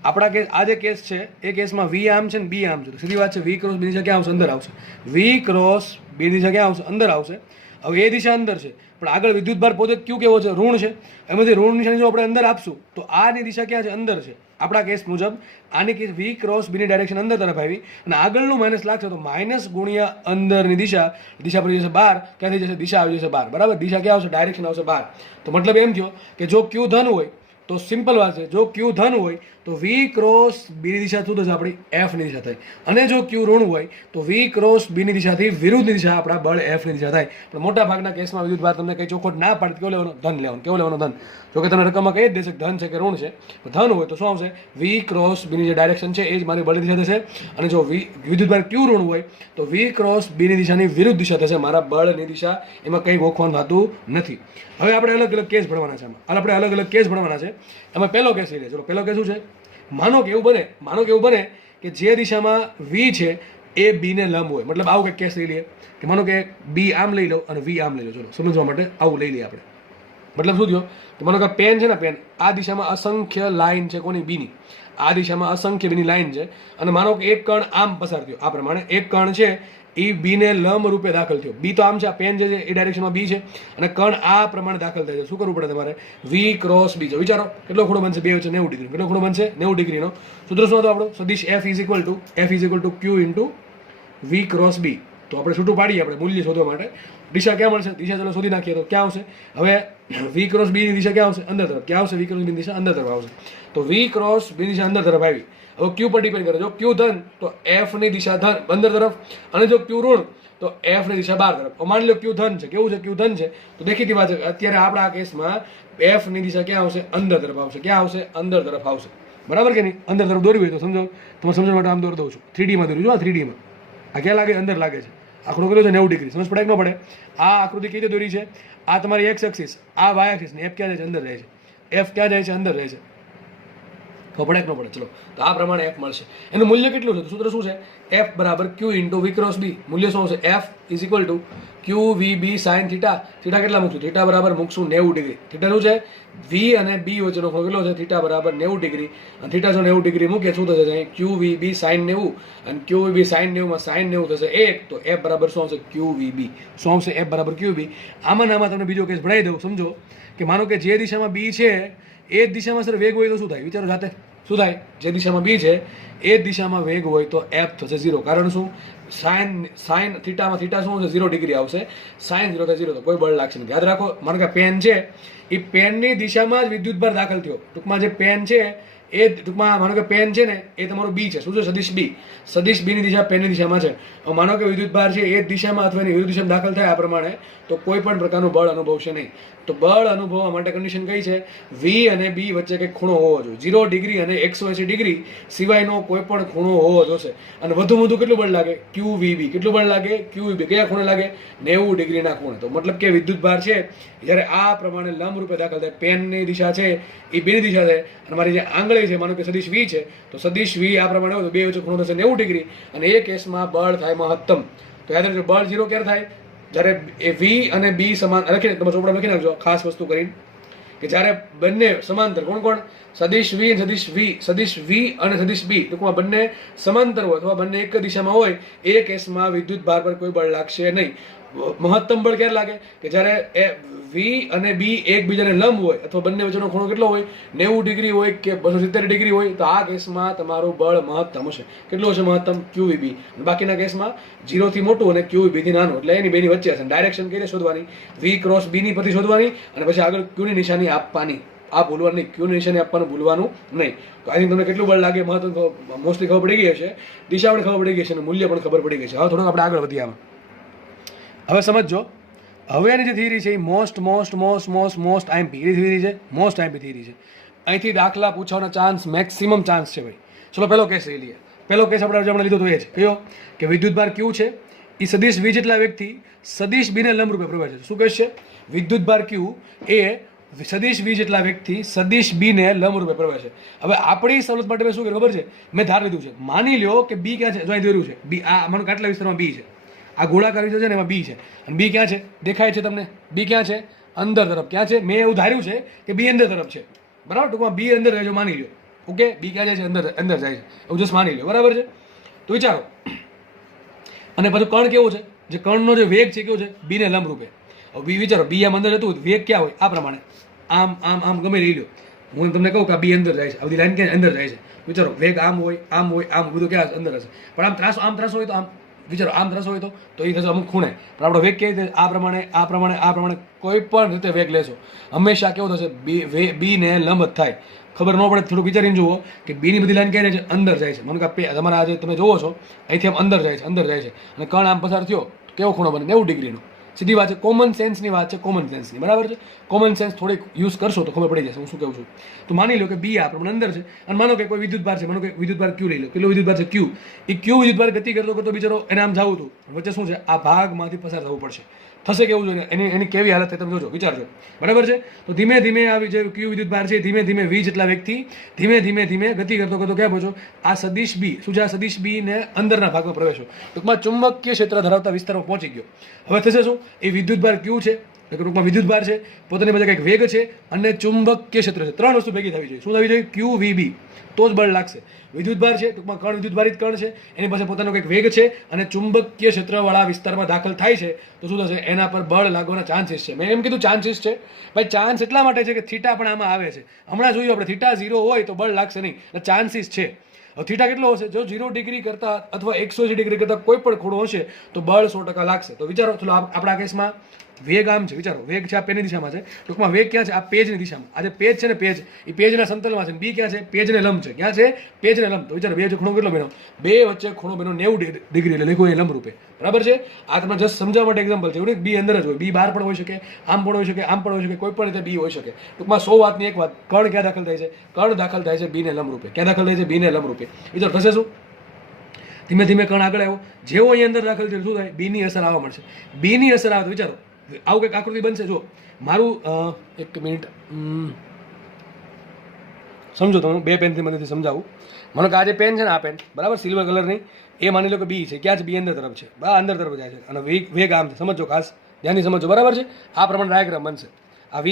આપણા કેસ આ જે કેસ છે એ કેસમાં વી આમ છે ને બી આમ છે. તો સીધી વાત છે વી ક્રોસ બી દિશા ક્યાં આવશે? અંદર આવશે. વી ક્રોસ બી દિશા ક્યાં આવશે? અંદર આવશે. હવે એ દિશા અંદર છે પણ આગળ વિદ્યુતભાર પોતે ક્યુ કેવો છે? ઋણ છે. એમાંથી ઋણ નિશાની જો આપણે અંદર આપશું તો આની દિશા ક્યાં છે? અંદર છે. આપણા કેસ મુજબ આની કેસ વી ક્રોસ બીની ડાયરેક્શન અંદર તરફ આવી અને આગળનું માઇનસ લાગશે તો માઇનસ ગુણ્યા અંદરની દિશા પર જશે 12. ક્યાં થઈ જશે? દિશા આવી જશે 12. બરાબર. દિશા ક્યાં આવશે? ડાયરેક્શન આવશે 12. તો મતલબ એમ થયો કે જો ક્યુ ધન હોય તો સિમ્પલ વાત છે, જો ક્યુ ધન હોય તો વી ક્રોસ બીની દિશા શું થશે? આપણી એફની દિશા થાય. અને જો ક્યુ ઋણ હોય તો વી ક્રોસ બીની દિશાથી વિરુદ્ધ દિશા આપણા બળ એફની દિશા થાય. પણ મોટા ભાગના કેસમાં વિદ્યુત ભાર તમને કઈ ચોખોટ ના પાડે કેવો લેવાનો? ધન લેવાનો. કેવો લેવાનો? ધન. જો કે તમને રકમમાં કહી જ દેશે ધન છે કે ઋણ છે. ધન હોય તો શું આવશે? વી ક્રોસ બીની જે ડાયરેક્શન છે એ જ મારી બળની દિશા થશે. અને જો વિદ્યુત ભાર ક્યુ ઋણ હોય તો વી ક્રોસ બીની દિશાની વિરુદ્ધ દિશા થશે મારા બળની દિશા. એમાં કંઈ ગોખવાનું થતું નથી. હવે આપણે અલગ અલગ કેસ ભણવાના છે. આપણે અલગ અલગ કેસ ભણવાના છે. એમાં પહેલો કેસ લઈએ. ચલો પહેલો કેસ શું છે? માનો કે એવું બને કે જે દિશામાં વી છે એ બીને લંબ હોય. મતલબ આવું કંઈક કેસ લઈ લઈએ કે માનો કે બી આમ લઈ લો અને વી આમ લઈ લો. ચલો સમજવા માટે આવું લઈ લઈએ આપણે. મતલબ શું થયો કે માનો કે પેન છે ને, પેન આ દિશામાં અસંખ્ય લાઈન છે. કોની? બીની. આ દિશામાં અસંખ્ય બીની લાઈન છે અને માનો કે એક કણ આમ પસાર થયો. આ પ્રમાણે એક કણ છે એ બીને લંબ રૂપે દાખલ થયો. બી તો આમ છે, આ પેન જે છે એ ડાયરેક્શનમાં બી છે અને કણ આ પ્રમાણે દાખલ થાય છે. શું કરવું પડે તમારે? વી ક્રોસ બી. જો વિચારો કેટલો ખૂણો બનશે? 2 વચ્ચે 90 ડિગ્રી. કેટલો ખૂણો બનશે? 90 ડિગ્રીનો. સૂત્ર શું હતું આપણું? સદિશ F is equal to Q into V cross B. તો આપણે છૂટું પાડીએ આપણે મૂલ્ય શોધવા માટે. દિશા ક્યાં મળશે? દિશા ચાલો શોધી નાખીએ તો ક્યાં આવશે? હવે વી ક્રોસ બી ની દિશા ક્યાં આવશે? અંદર તરફ. ક્યાં આવશે? વી ક્રોસ બી ની દિશા અંદર તરફ આવશે. તો વી ક્રોસ બી દિશા અંદર તરફ આવી. હવે ક્યુ પર ડિપેન્ડ કરે. જો ક્યુ ધન તો એફ ની દિશા ધન અંદર તરફ અને જો ક્યુ ઋણ તો એફ ની દિશા બહાર તરફ. માની લો ક્યુ ધન છે. કેવું છે? ક્યુ ધન છે તો દેખીતી વાત છે અત્યારે આપણા આ કેસમાં એફ ની દિશા ક્યાં આવશે? અંદર તરફ આવશે. ક્યાં આવશે? અંદર તરફ આવશે. બરાબર કે નહીં? અંદર તરફ દોરવી હોય તો સમજો, તમે સમજવા માટે આમ દોરી દઉં છું. 3D માં દોર્યું છું. આ 3D માં આ ક્યાં લાગે? અંદર લાગે છે. આંકડો કર્યો છે 90 ડિગ્રી. સમજ પડે કે ન પડે? આ આકૃતિ કઈ રીતે દોરી છે? આ તમારી એક્સ એક્સિસ, આ વાય એક્સિસ ને એફ ક્યાં જાય છે? અંદર જાય છે. એફ ક્યાં જાય છે? અંદર જાય છે. ખબર પડે કે ન પડે? ચલો તો આ પ્રમાણે એફ મળશે. એનું મૂલ્ય કેટલું છે? સૂત્ર શું છે? એફ બરાબર ક્યુ ઇન્ટુ વી ક્રોસ બી. મૂલ્ય શું આવશે? F is equal to Q V B sine theta. Theta કેટલા મૂકશું? થીટા બરાબર મૂકશું 90 ડિગ્રી. થીટા શું છે? વી અને બી વચ્ચેનો ખૂણો કેટલો છે? થીટા બરાબર 90 ડિગ્રી. અને થીટા જો 90 ડિગ્રી મૂકે શું થશે? ક્યુ વી બી સાઇન 90 અને ક્યુ વી બી સાઇન 90 માં સાઇન 90 થશે 1. તો એફ બરાબર શું આવશે? ક્યુ વી બી. શું આવશે? એફ બરાબર ક્યુ બી. આમાં તમને બીજો કેસ ભણાવી દઉં. સમજો કે માનો કે જે દિશામાં બી છે એ જ દિશામાં સર વેગ હોય તો શું થાય? વિચારો જાતે. શું થાય? જે દિશામાં બી છે એ જ દિશામાં વેગ હોય તો એફ થશે 0. કારણ શું? સાઇન થીટામાં થીટા શું છે? 0 ડિગ્રી આવશે. સાઇન 0 થાય 0 તો કોઈ બળ લાગશે નહીં. યાદ રાખો માનો કે પેન છે એ પેનની દિશામાં જ વિદ્યુતભાર દાખલ થયો. ટૂંકમાં જે પેન છે એ ટૂંકમાં માનો કે પેન છે ને એ તમારું બી છે. શું છે? સદિશ બી. સદિશ બીની દિશા પેનની દિશામાં છે. હવે માનો કે વિદ્યુત ભાર છે એ જ દિશામાં અથવા એની વિરુદ્ધ દિશામાં દાખલ થાય આ પ્રમાણે, તો કોઈ પણ પ્રકારનું બળ અનુભવશે નહીં. તો બળ અનુભવવા માટે કન્ડિશન કઈ છે? વી અને બી વચ્ચે કંઈક ખૂણો હોવો જોઈએ. 0 ડિગ્રી અને 180 ડિગ્રી સિવાયનો કોઈ પણ ખૂણો હોવો જોશે. અને વધુ કેટલું બળ લાગે? QVB. કેટલું બળ લાગે? QVB. કયા ખૂણે લાગે? 90 ડિગ્રીના ખૂણે. તો મતલબ કે વિદ્યુત ભાર છે જ્યારે આ પ્રમાણે લંબ રૂપે દાખલ થાય, પેનની દિશા છે એ બેની દિશા છે, અને મારી જે આંગળી છે માનો કે સદિશ વી છે, તો સદિશ વી આ પ્રમાણે હોય તો બે વચ્ચે ખૂણો થશે 90 ડિગ્રી, અને એ કેસમાં બળ થાય મહત્તમ. તો યાદ રાખજો, બળ 0 ક્યારે થાય? જ્યારે એ વી અને બી સમાન લખીને તમે ચોપડા લખી નાખજો ખાસ વસ્તુ કરીને, કે જ્યારે બંને સમાંતર, કોણ કોણ? સદિશ વી અને સદિશ વી, સદિશ વી અને સદિશ બી ટૂંકમાં બંને સમાંતર હોય અથવા બંને એક દિશામાં હોય, એ કેસમાં વિદ્યુત ભાર પર કોઈ બળ લાગશે નહીં. મહત્તમ બળ ક્યારે લાગે? કે જ્યારે એ વી અને બી એકબીજાને લંબ હોય અથવા બંને વચ્ચેનો ખૂણો કેટલો હોય? 90 ડિગ્રી હોય કે 270 ડિગ્રી હોય, તો આ કેસમાં તમારું બળ મહત્તમ હશે. કેટલું હશે મહત્તમ? QVB. બાકીના કેસમાં 0 થી મોટું અને QVB થી નાનું, એટલે એની બેની વચ્ચે હશે. ડાયરેક્શન કઈ રીતે શોધવાની? V ક્રોસ B ની પરથી શોધવાની, અને પછી આગળ Q ની નિશાની આપવાની. આ ભૂલવાનું નહીં, Q ની નિશાની આપવાનું ભૂલવાનું નહીં. તો આની તમને કેટલું બળ લાગે મહત્તમ મોસ્ટલી ખબર પડી ગઈ હશે, દિશા પણ ખબર પડી ગઈ છે અને મૂલ્ય પણ ખબર પડી ગઈ છે. હવે થોડુંક આપણે આગળ વધીએ આમાં. હવે સમજો, હવે એની જે થિયરી છે એ મોસ્ટ આઈએમપી થિયરી છે, મોસ્ટ આઈએમપી થિયરી છે. અહીંથી દાખલા પૂછવાનો ચાન્સ મેક્સિમમ ચાન્સ છે ભાઈ. ચલો પહેલો કેસ લઈ લઈએ. પહેલો કેસ આપણે લીધો તો એ છે કયો? કે વિદ્યુત ભાર Q છે એ સદિશ V જેટલા વેગથી સદિશ B ને લંબરૂપે પ્રવાહ છે. શું કહેશે? વિદ્યુત ભાર Q એ સદિશ V જેટલા વેગથી સદિશ B ને લંબરૂપે પ્રવાહ છે. હવે આપણી સવલત માટે શું ખબર છે? મેં ધાર લીધું છે. માની લ્યો કે B ક્યાં છે? જો અહીં દોર્યું છે B, આ માનો કે આટલા વિસ્તારમાં B છે, આ ગોળાકાર વિસ્તાર છે ને એમાં B છે, અને B ક્યાં છે? દેખાય છે તમને? B ક્યાં છે? અંદર તરફ. ક્યાં છે? મેં એવું ધાર્યું છે કે B અંદર તરફ છે, બરાબર? ટૂંકમાં B અંદર જાય છે માની લ્યો. ઓકે, B ક્યાં જાય છે? અંદર જાય છે, એવું જસ્ટ માની લ્યો, બરાબર છે? તો વિચારો, અને પાછું કણ કેવો છે? જે કણનો જે વેગ છે કેવો છે? B ને લંબ રૂપે. હવે વિચારો, B આમ અંદર જતું હોય, વેગ ક્યાં હોય? આ પ્રમાણે આમ આમ આમ ગમે લઈ લો. હું તમને કહું કે આ B અંદર જાય છે, આ બધી લાઈન ક્યાં અંદર જાય છે? વિચારો, વેગ આમ હોય, આમ હોય, આમ બધું ક્યાં અંદર હશે? પણ આમ ત્રાસો હોય તો આમ વિચારો, આમ ત્રાસો હોય તો એ થશે અમુક ખૂણે. પણ આપણો વેગ કેવી રીતે? આ પ્રમાણે કોઈ પણ રીતે વેગ લેશો હંમેશા કેવો થશે? B ને લંબ જ થાય. ખબર ન પડે થોડું વિચારીને જુઓ કે B ની બધી લાઈન ક્યાં જાય છે? અંદર જાય છે. મને કે તમારા આજે તમે જોવો છો અહીંથી આમ અંદર જાય છે, અને કણ આમ પસાર થયો કેવો ખૂણો બને? 90 ડિગ્રીનો. સીધી વાત છે, કોમન સેન્સની વાત છે, કોમન સેન્સની, બરાબર છે? કોમન સેન્સ થોડીક યુઝ કરશો તો ખબર પડી જશે હું શું કહું છું. તો માની લો કે B આ પ્રમાણે અંદર છે, અને માનો કે કોઈ વિદ્યુત ભાર છે, માનો કે વિદ્યુત ભાર Q લઈ લો. કેટલો વિદ્યુત ભાર છે? Q. એ Q વિદ્યુત ભાર ગતિ કરતો બિચારો એને આમ જવું હતું, વચ્ચે શું છે? આ ભાગમાંથી પસાર થવું પડશે. થશે કેવું જોઈએ? એની કેવી હાલત થાય તમે જોજો, વિચારજો, બરાબર છે? તો ધીમે ધીમે આવી જે Q વિદ્યુત ભાર છે ધીમે ધીમે V જેટલા વેગથી ધીમે ગતિ કરતો ક્યાં પહોંચો? આ સદિશ B. શું છે? આ સદિશ B ને અંદરના ભાગમાં પ્રવેશો, ટૂંકમાં ચુંબકીય ક્ષેત્ર ધરાવતા વિસ્તારમાં પહોંચી ગયો. હવે થશે શું? એ વિદ્યુત ભાર Q છે, ટૂંકમાં વિદ્યુત ભાર છે, પોતાની પાસે કંઈક વેગ છે, અને ચુંબકીય ક્ષેત્ર છે. ત્રણ વસ્તુ ભેગી થવી જોઈએ. શું થવી જોઈએ? QVB. તો જ બળ લાગશે. વિદ્યુત ભાર છે, ટૂંકમાં કણ વિદ્યુત ભારિત કણ છે, એની પાસે પોતાનો કંઈક વેગ છે, અને ચુંબકીય ક્ષેત્રવાળા વિસ્તારમાં દાખલ થાય છે, તો શું થશે? એના પર બળ લાગવાના ચાન્સીસ છે. મેં એમ કીધું ચાન્સીસ છે ભાઈ, ચાન્સ એટલા માટે છે કે થીટા પણ આમાં આવે છે. હમણાં જોયું આપણે, થીટા 0 હોય તો બળ લાગશે નહીં, એટલે ચાન્સીસ છે. હવે થીટા કેટલો હશે? જો 0 ડિગ્રી કરતાં અથવા 180 ડિગ્રી કરતાં કોઈ પણ ખૂણો હશે તો બળ 100% લાગશે. તો વિચારો, ચલો આપણા કેસમાં વેગ આમ છે, વિચારો, વેગ છે આ પેનની દિશામાં છે, ટૂંકમાં વેગ ક્યાં છે? આ પેજની દિશામાં. આ જે પેજ છે ને, પેજ એ પેજના સમતલમાં છે. B ક્યાં છે? પેજને લંબ છે. ક્યાં છે? પેજને લંબ. તો વિચારો, બે વચ્ચે ખૂણો કેટલો બન્યો? બે વચ્ચે ખૂણો બન્યો 90 ડિગ્રી, એટલે લખ્યું એ લંબ રૂપે, બરાબર છે? આ તમને જસ્ટ સમજાવવા માટે એક્ઝામ્પલ છે. એવું B અંદર જ હોય, B બહાર પણ હોઈ શકે, આમ પણ હોઈ શકે, આમ પણ હોઈ શકે, કોઈ પણ રીતે B હોઈ શકે. ટૂંકમાં 100 વાતની એક વાત, કણ ક્યાં દાખલ થાય છે? કણ દાખલ થાય છે B ને લંબ રૂપે. ક્યાં દાખલ થાય છે? B ને લંબ રૂપે. વિચારો, થશે શું? ધીમે ધીમે કણ આગળ આવ્યો, જેવો અહીં અંદર દાખલ થયો શું થાય? B ની અસર આવવા મળશે. B ની અસર આવે તો વિચારો આવું કંઈક આકૃતિ બનશે. જો મારું એક મિનિટ સમજો, તમે બે પેનથી મદદથી સમજાવું. માનો કે આ જે પેન છે ને, આ પેન બરાબર સિલ્વર કલરની, એ માની લો કે B છે. ક્યાં છે? B અંદર તરફ છે, અંદર તરફ જાય છે, અને વેગ આમ છે. સમજો, ખાસ ધ્યાનથી સમજો, બરાબર છે? આ પ્રમાણે ડાયાગ્રામ બનશે. આ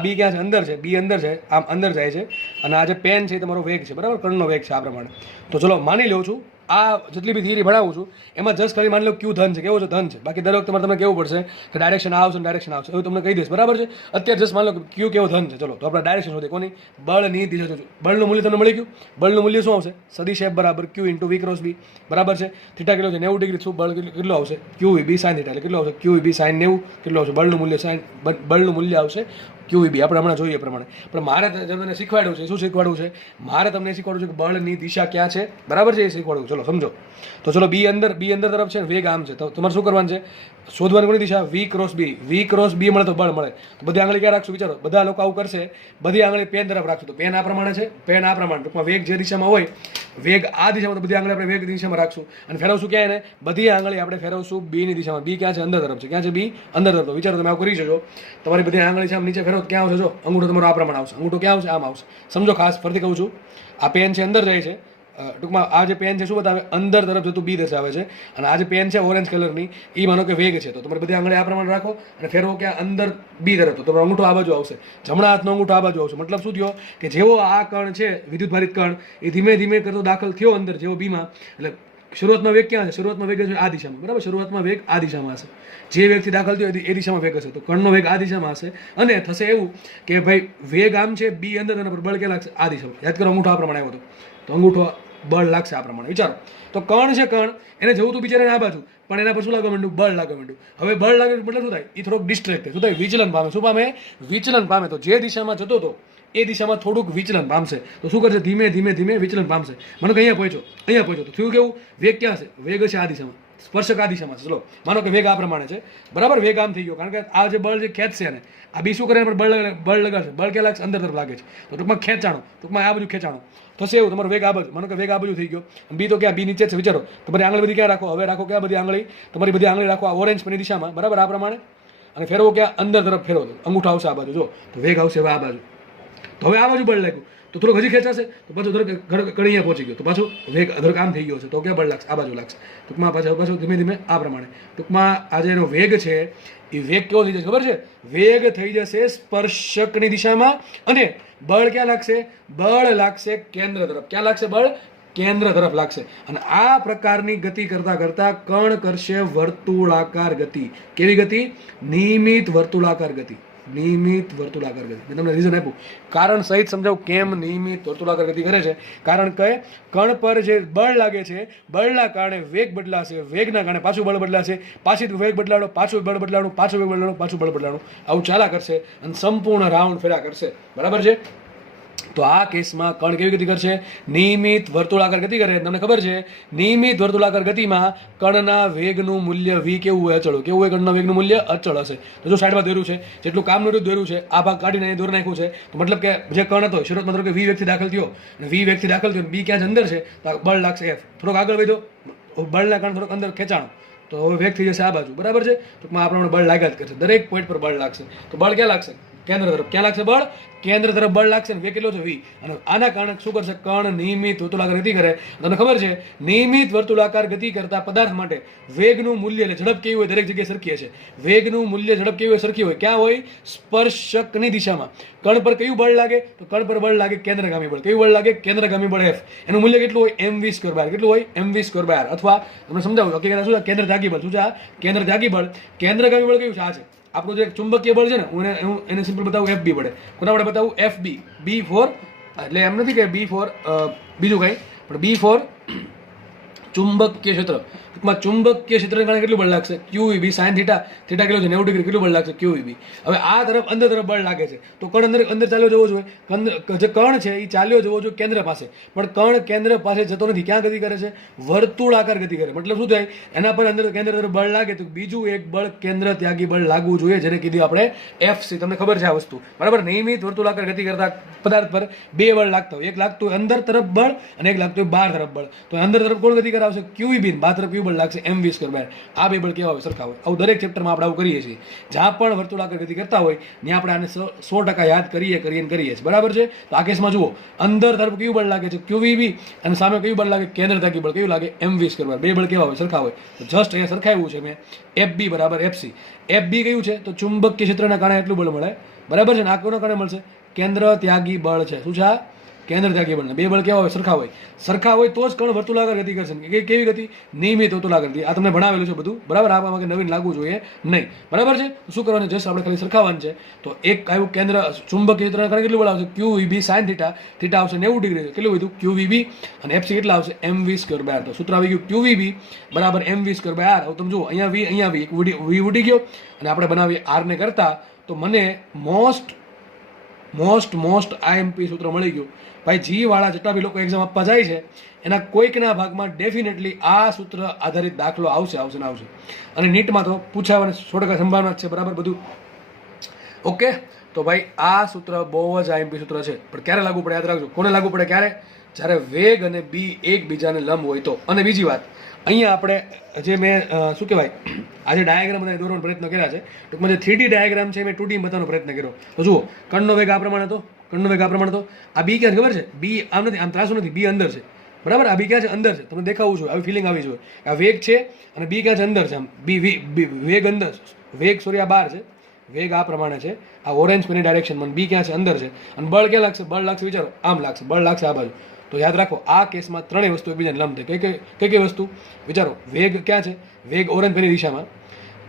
B ક્યાં છે? અંદર છે. B અંદર છે, આમ અંદર જાય છે, અને આ જે પેન છે એ તમારો વેગ છે, બરાબર? કણનો વેગ છે આ પ્રમાણે. તો ચલો માની લઉં છું આ જેટલી બી થિયરી ભણાવું છું એમાં જસ્ટ ખાલી માની લો Q ધન છે. કેવો છે? ધન છે. બાકી દર વખતે તમને કેવું પડશે કે ડાયરેક્શન આવશે ને ડાયરેક્શન આવશે, એવું તમને કહી દઈશ, બરાબર છે? અત્યારે જસ્ટ માની લો કે Q કેવો ધન છે. ચલો તો આપણે ડાયરેક્શન શોધીએ. કોની? બળની દિશા જોજો. બળનું મૂલ્ય તમને મળી ગયું. બળનું મૂલ્ય શું આવશે? સદિશ F બરાબર Q × V ક્રોસ B, બરાબર છે? થીટા કેટલો છે? 90 ડિગ્રી. શું બળ કેટલો આવશે? QVB sin થીટા, એટલે કેટલો આવશે? QVB sin 90. કેટલો આવશે? બળનું મૂલ્ય આવશે QEB આપણે હમણાં જોઈએ એ પ્રમાણે. પણ મારે તમને શીખવાડ્યું છે, શું શીખવાડવું છે? મારે તમને શીખવાડવું છે કે બળની દિશા ક્યાં છે, બરાબર છે? એ શીખવાડવું. ચલો સમજો. તો ચલો બી અંદર તરફ છે, વેગ આમ છે, તો તમારે શું કરવાનું છે? શોધવાની કોની દિશા? V ક્રોસ B મળે તો બળ મળે. તો બધી આંગળી ક્યાં રાખશું? વિચારો, બધા લોકો આવું કરશે, બધી આંગળી પેન તરફ રાખશું. તો પેન આ પ્રમાણે છે, પેન આ પ્રમાણે, ટૂંકમાં વેગ જે દિશામાં હોય, વેગ આ દિશામાં, તો બધી આંગળી આપણે વેગ દિશામાં રાખશું અને ફેરવશું ક્યાં? એને બધી આંગળી આપણે ફેરવશું B ની દિશામાં. B ક્યાં છે? અંદર તરફ છે. ક્યાં છે? B અંદર તરફ. તો વિચારો, તમે આવું કરી શકો. તમારી બધી આંગળી છે આમ નીચે ફેરવો, ક્યાં આવશે? જો અંગૂઠો તમારો આ પ્રમાણે આવશે. અંગૂઠો ક્યાં આવશે? આમ આવશે. સમજો, ખાસ ફરીથી કહું છું, આ પેન છે અંદર જાય છે, ટૂંકમાં આ જે પેન છે શું બતાવે? અંદર તરફ જતું B દર્શાવે છે. અને આ જે પેન છે ઓરેન્જ કલરની, એ માનો કે વેગ છે. તો તમારી બધી આંગળી આ પ્રમાણે રાખો અને ફેરવો ક્યાં? અંદર B તરફ. તો તમારો અંગૂઠો આ બાજુ આવશે, જમણા હાથનો અંગૂઠો આ બાજુ આવશે. મતલબ શું થયો? કે જેવો આ કણ છે, વિદ્યુત ભારિત કણ, એ ધીમે ધીમે કરતો દાખલ થયો અંદર, જેવો બીમાં, એટલે શરૂઆતમાં વેગ ક્યાં છે? શરૂઆતમાં વેગ છે આ દિશામાં, બરાબર? શરૂઆતમાં વેગ આ દિશામાં હશે. જે વેગથી દાખલ થયો એ દિશામાં વેગ હશે. તો કણનો વેગ આ દિશામાં હશે અને થશે એવું કે ભાઈ વેગ આમ છે, B અંદર, અને બળ ક્યાં લાગશે? આ દિશામાં. યાદ કરો, અંગૂઠો આ પ્રમાણે આવ્યો હતો, તો અંગૂઠો બળ લાગશે આ પ્રમાણે. વિચારો, તો કણ છે, કણ એને જવું તું બિચારાને આ બાજુ, પણ એના પર શું લાગવા માંડ્યું? બળ લાગવા માંડ્યું. હવે બળ લાગે એટલે શું થાય? એ થોડોક ડિસ્ટ્રેક્ટ થાય. શું થાય? વિચલન પામે. શું પામે? વિચલન પામે. તો જે દિશામાં જતો હતો એ દિશામાં થોડુંક વિચલન પામશે. તો શું કરશે? ધીમે ધીમે વિચલન પામશે. મને કે અહીંયા પહોંચ્યો. તો થયું કેવું? વેગ ક્યાં છે? વેગ છે આ દિશામાં, સ્પર્શક આ દિશામાં છે. ચલો માનો કે વેગ આ પ્રમાણે છે, બરાબર? વેગ આમ થઈ ગયો, કારણ કે આ જે બળ જે ખેંચશે ને, આ બી શું કરે? બળ લગાડશે. બળ ક્યાં લાગશે? અંદર તરફ લાગે છે. તો ટૂંકમાં ખેંચાણો, ટૂંકમાં આ બાજુ ખેંચાણો થશે. એવું તમારો વેગ આ બાજુ, માનો કે વેગ આ બાજુ થઈ ગયો. બી તો ક્યાં? બી નીચે છે. વિચારો, તમારી આંગળી બધી ક્યાં રાખો? હવે રાખો ક્યાં? બધી આંગળી, તમારી બધી આંગળી રાખો આ ઓરેન્જ પેનની દિશામાં, બરાબર? આ પ્રમાણે. અને ફેરવો ક્યાં? અંદર તરફ ફેરવો. અંગૂઠો આવશે આ બાજુ. જો, તો વેગ આવશે હવે આ બાજુ. તો હવે આ બાજુ બળ લાગ્યું, તો થોડુંક હજી ખેંચાશે, તો પાછું કણી અહીંયા પહોંચી ગયો, તો પાછું વેગ અધર કામ થઈ ગયો છે. તો ક્યાં બળ લાગશે? આ બાજુ લાગશે. ટૂંકમાં પાછું ધીમે આ પ્રમાણે. ટૂંકમાં આ જે એનો વેગ છે, એ વેગ કેવો થઈ જશે ખબર છે? વેગ થઈ જશે સ્પર્શકની દિશામાં, અને બળ ક્યાં લાગશે? બળ લાગશે કેન્દ્ર તરફ. ક્યાં લાગશે? બળ કેન્દ્ર તરફ લાગશે. અને આ પ્રકારની ગતિ કરતા કણ કરશે વર્તુળાકાર ગતિ. કેવી ગતિ? નિયમિત વર્તુળાકાર ગતિ. નિયમિત વર્તુળાકાર ગતિ. મેં તમને રીઝન આપ્યું, કારણ સહિત સમજાવું કેમ નિયમિત વર્તુળાકાર ગતિ કરે છે. કારણ કે કણ પર જે બળ લાગે છે, બળના કારણે વેગ બદલાશે, વેગના કારણે પાછું બળ બદલાશે, પાછી વેગ બદલાડો, પાછું બળ બદલાડો, પાછું વેગ બદલાડો, પાછું બળ બદલાડો, આવું ચાલા કરશે અને સંપૂર્ણ રાઉન્ડ ફેરા કરશે. બરાબર છે? તો આ કેસમાં કણ કેવી ગતિ કરશે? નિયમિત વર્તુળાકાર ગતિ કરે. તમને ખબર છે, નિયમિત વર્તુળાકાર ગતિમાં કણના વેગનું મૂલ્ય v કેવું હોય? અચળ. કેવું હોય? કણના વેગનું મૂલ્ય અચળ હશે. તો જો સાઈડમાં દોર્યું છે, જેટલું કામનું રૂપ દોર્યું છે, આ ભાગ કાઢીને અહીં દોરી નાખ્યું છે, તો મતલબ કે જે કણ હતો શરૂઆતમાં ધરો કે v વેગથી દાખલ થયો, અને v વેગથી દાખલ થયો, b ક્યાં અંદર છે, તો બળ લાગશે F. થોડોક આગળ વધ્યો, બળના કારણે થોડોક અંદર ખેંચાણો, તો હવે વેગ થઈ જશે આ બાજુ. બરાબર છે? ટૂંકમાં આ પ્રમાણે બળ લાગ્યા જ કરશે. દરેક પોઈન્ટ પર બળ લાગશે. તો બળ ક્યાં લાગશે? કેન્દ્ર તરફ. ક્યાં લાગશે બળ? કેન્દ્ર તરફ બળ લાગશે. ને વેગ કેટલો છે? v. અને આના કારણે શું કરશે? કણ નિયમિત વર્તુળાકાર ગતિ કરે. તમને ખબર છે, નિયમિત વર્તુળાકાર ગતિ કરતા પદાર્થ માટે વેગનું મૂલ્ય, એટલે ઝડપ કેવી હોય? દરેક જગ્યાએ સરખી હશે. વેગનું મૂલ્ય, ઝડપ કેવી હોય? સરખી હોય. ક્યાં હોય? સ્પર્શકની દિશામાં. કણ પર કયું બળ લાગે? તો કણ પર બળ લાગે કેન્દ્રગામી બળ. કયું બળ લાગે? કેન્દ્રગામી બળ F. એનું મૂલ્ય કેટલું હોય? mv². કેટલું હોય? mv². અથવા તમને સમજાવું, હકીકત શું છે? કેન્દ્રત્યાગી બળ. શું છે? કેન્દ્રત્યાગી બળ. કેન્દ્રગામી બળ કયું છે? આ છે આપણું જે ચુંબકીય બળ છે ને, હું એને સિમ્પલ બતાવું FB વડે. કોના વડે બતાવું? FB. B ફોર, એટલે એમ નથી કે B ફોર બીજું કંઈ, પણ B ફોર ચુંબકીય ક્ષેત્ર. ટૂંકમાં ચુંબકીય ક્ષેત્રને કારણે કેટલું બળ લાગશે? QEB. સાઇન થીટા કેટલું છે? 90 ડિગ્રી. કેટલું બળ લાગશે? QEB. હવે આ તરફ અંદર તરફ બળ લાગે છે, તો કણ અંદર ચાલ્યો જવો જોઈએ. જે કણ છે એ ચાલ્યો જવો જોઈએ કેન્દ્ર પાસે, પણ કણ કેન્દ્ર પાસે જતો નથી. ક્યાં ગતિ કરે છે? વર્તુળાકાર ગતિ કરે. મતલબ શું થાય? એના પર અંદર કેન્દ્ર તરફ બળ લાગે તો બીજું એક બળ કેન્દ્ર ત્યાગી બળ લાગવું જોઈએ, જેને કીધું આપણે FC. તમને ખબર છે આ વસ્તુ, બરાબર? નિયમિત વર્તુળાકાર ગતિ કરતા પદાર્થ પર બે બળ લાગતા હોય. એક લાગતું હોય અંદર તરફ બળ અને એક લાગતું હોય બહાર તરફ બળ. તો અંદર તરફ કોણ ગતિ કરાવશે? QEB. બહાર તરફ બળ લાગશે mv². આ બે બળ કેવા હોય? સરખા હોય. આવું દરેક ચેપ્ટરમાં આપણે આવું કરીએ છીએ. જ્યાં પણ વર્તુળાકાર ગતિ કરતા હોય ત્યાં આપણે આને 100% યાદ કરીએ છીએ. બરાબર છે? તો આ કેસમાં જુઓ, અંદર તરફ કયું બળ લાગે છે? QEB. અને સામે કયું બળ લાગે? કેન્દ્રત્યાગી બળ. કયું લાગે? mv². બે બળ કેવા હોય? સરખા હોય. તો જસ્ટ અહીંયા સરખાવ્યું છે મેં. FB બરાબર FC. FB કયું છે? તો ચુંબકીય ક્ષેત્રના કારણે એટલું બળ મળે. બરાબર છે ને? આ કોના કારણે મળશે? કેન્દ્ર ત્યાગી બળ છે. શું છે આ? કેન્દ્ર ત્યાગી બળ. બે બળ કેવા હોય? સરખા હોય. સરખા હોય તો જ કણ વર્તુળાકાર ગતિ કરશે. કેવી ગતિ? નિયમિત વર્તુળાકાર ગતિ. આ તમને ભણાવેલું છે બધું, બરાબર? આમાં નવીન લાગવું જોઈએ નહીં. બરાબર છે? શું કરવાનું? જસ્ટ આપણે ખાલી સરખાવવાનું છે. તો એક આવ્યું કેન્દ્ર ચુંબકીય ક્ષેત્રના કારણે કેટલું બળ આવશે? QEB. સાઇન થીટા આવશે 90 ડિગ્રી. કેટલું વધ્યું? QEB. અને FC કેટલા આવશે? mv². તો સૂત્ર આવી ગયું QEB બરાબર mv². હવે તમે જુઓ, અહીંયા V ઉડી ગયો, અને આપણે બનાવીએ R ને કરતા, તો મને મોસ્ટ મોસ્ટ આઈએમપી સૂત્ર મળી ગયું ભાઈ. જી વાળા જેટલા બી લોકો એક્ઝામ આપવા જાય છે એના કોઈકના ભાગમાં ડેફિનેટલી આ સૂત્ર આધારિત દાખલો આવશે ને આવશે. અને નીટમાં તો પૂછાવાની 100% સંભાવના છે, બરાબર બધું ઓકે. તો ભાઈ આ સૂત્ર બહુ જ આઈએમપી સૂત્ર છે, પણ ક્યારે લાગુ પડે યાદ રાખજો. કોને લાગુ પડે? ક્યારે? જ્યારે વેગ અને બી એકબીજાને લંબ હોય તો. અને બીજી વાત, અહીંયા આપણે જે મેં શું કહેવાય આજે ડાયાગ્રામ બધા દોરવાનો પ્રયત્ન કર્યા છે, ટૂંકમાં જે 3D ડાયાગ્રામ છે મેં 2D બતાવવાનો પ્રયત્ન કર્યો. તો જુઓ, કણનો વેગ આ પ્રમાણે હતો, કણનો વેગ આ પ્રમાણે હતો. આ બી ક્યાં ખબર છે? બી આમ નથી, આમ ત્રાસું નથી, બી અંદર છે, બરાબર. આ બી ક્યાં છે? અંદર છે. તમને દેખાવું જોઈએ, આવી ફિલિંગ આવી જોઈએ. આ વેગ છે અને બી ક્યાં છે? અંદર છે. આમ વેગ અંદર, વેગ સોરી આ બહાર છે, વેગ આ પ્રમાણે છે, આ ઓરેન્જ પેની ડાયરેક્શનમાં, બી ક્યાં છે? અંદર છે. અને બળ ક્યાં લાગશે? બળ લાગશે વિચારો, આમ લાગશે, બળ લાગશે આ બાજુ. તો યાદ રાખો આ કેસમાં ત્રણેય વસ્તુ એકબીજાને લંબ થાય. કઈ વસ્તુ વિચારો? વેગ ક્યાં છે? વેગ ઓરેન્જ પેની દિશામાં.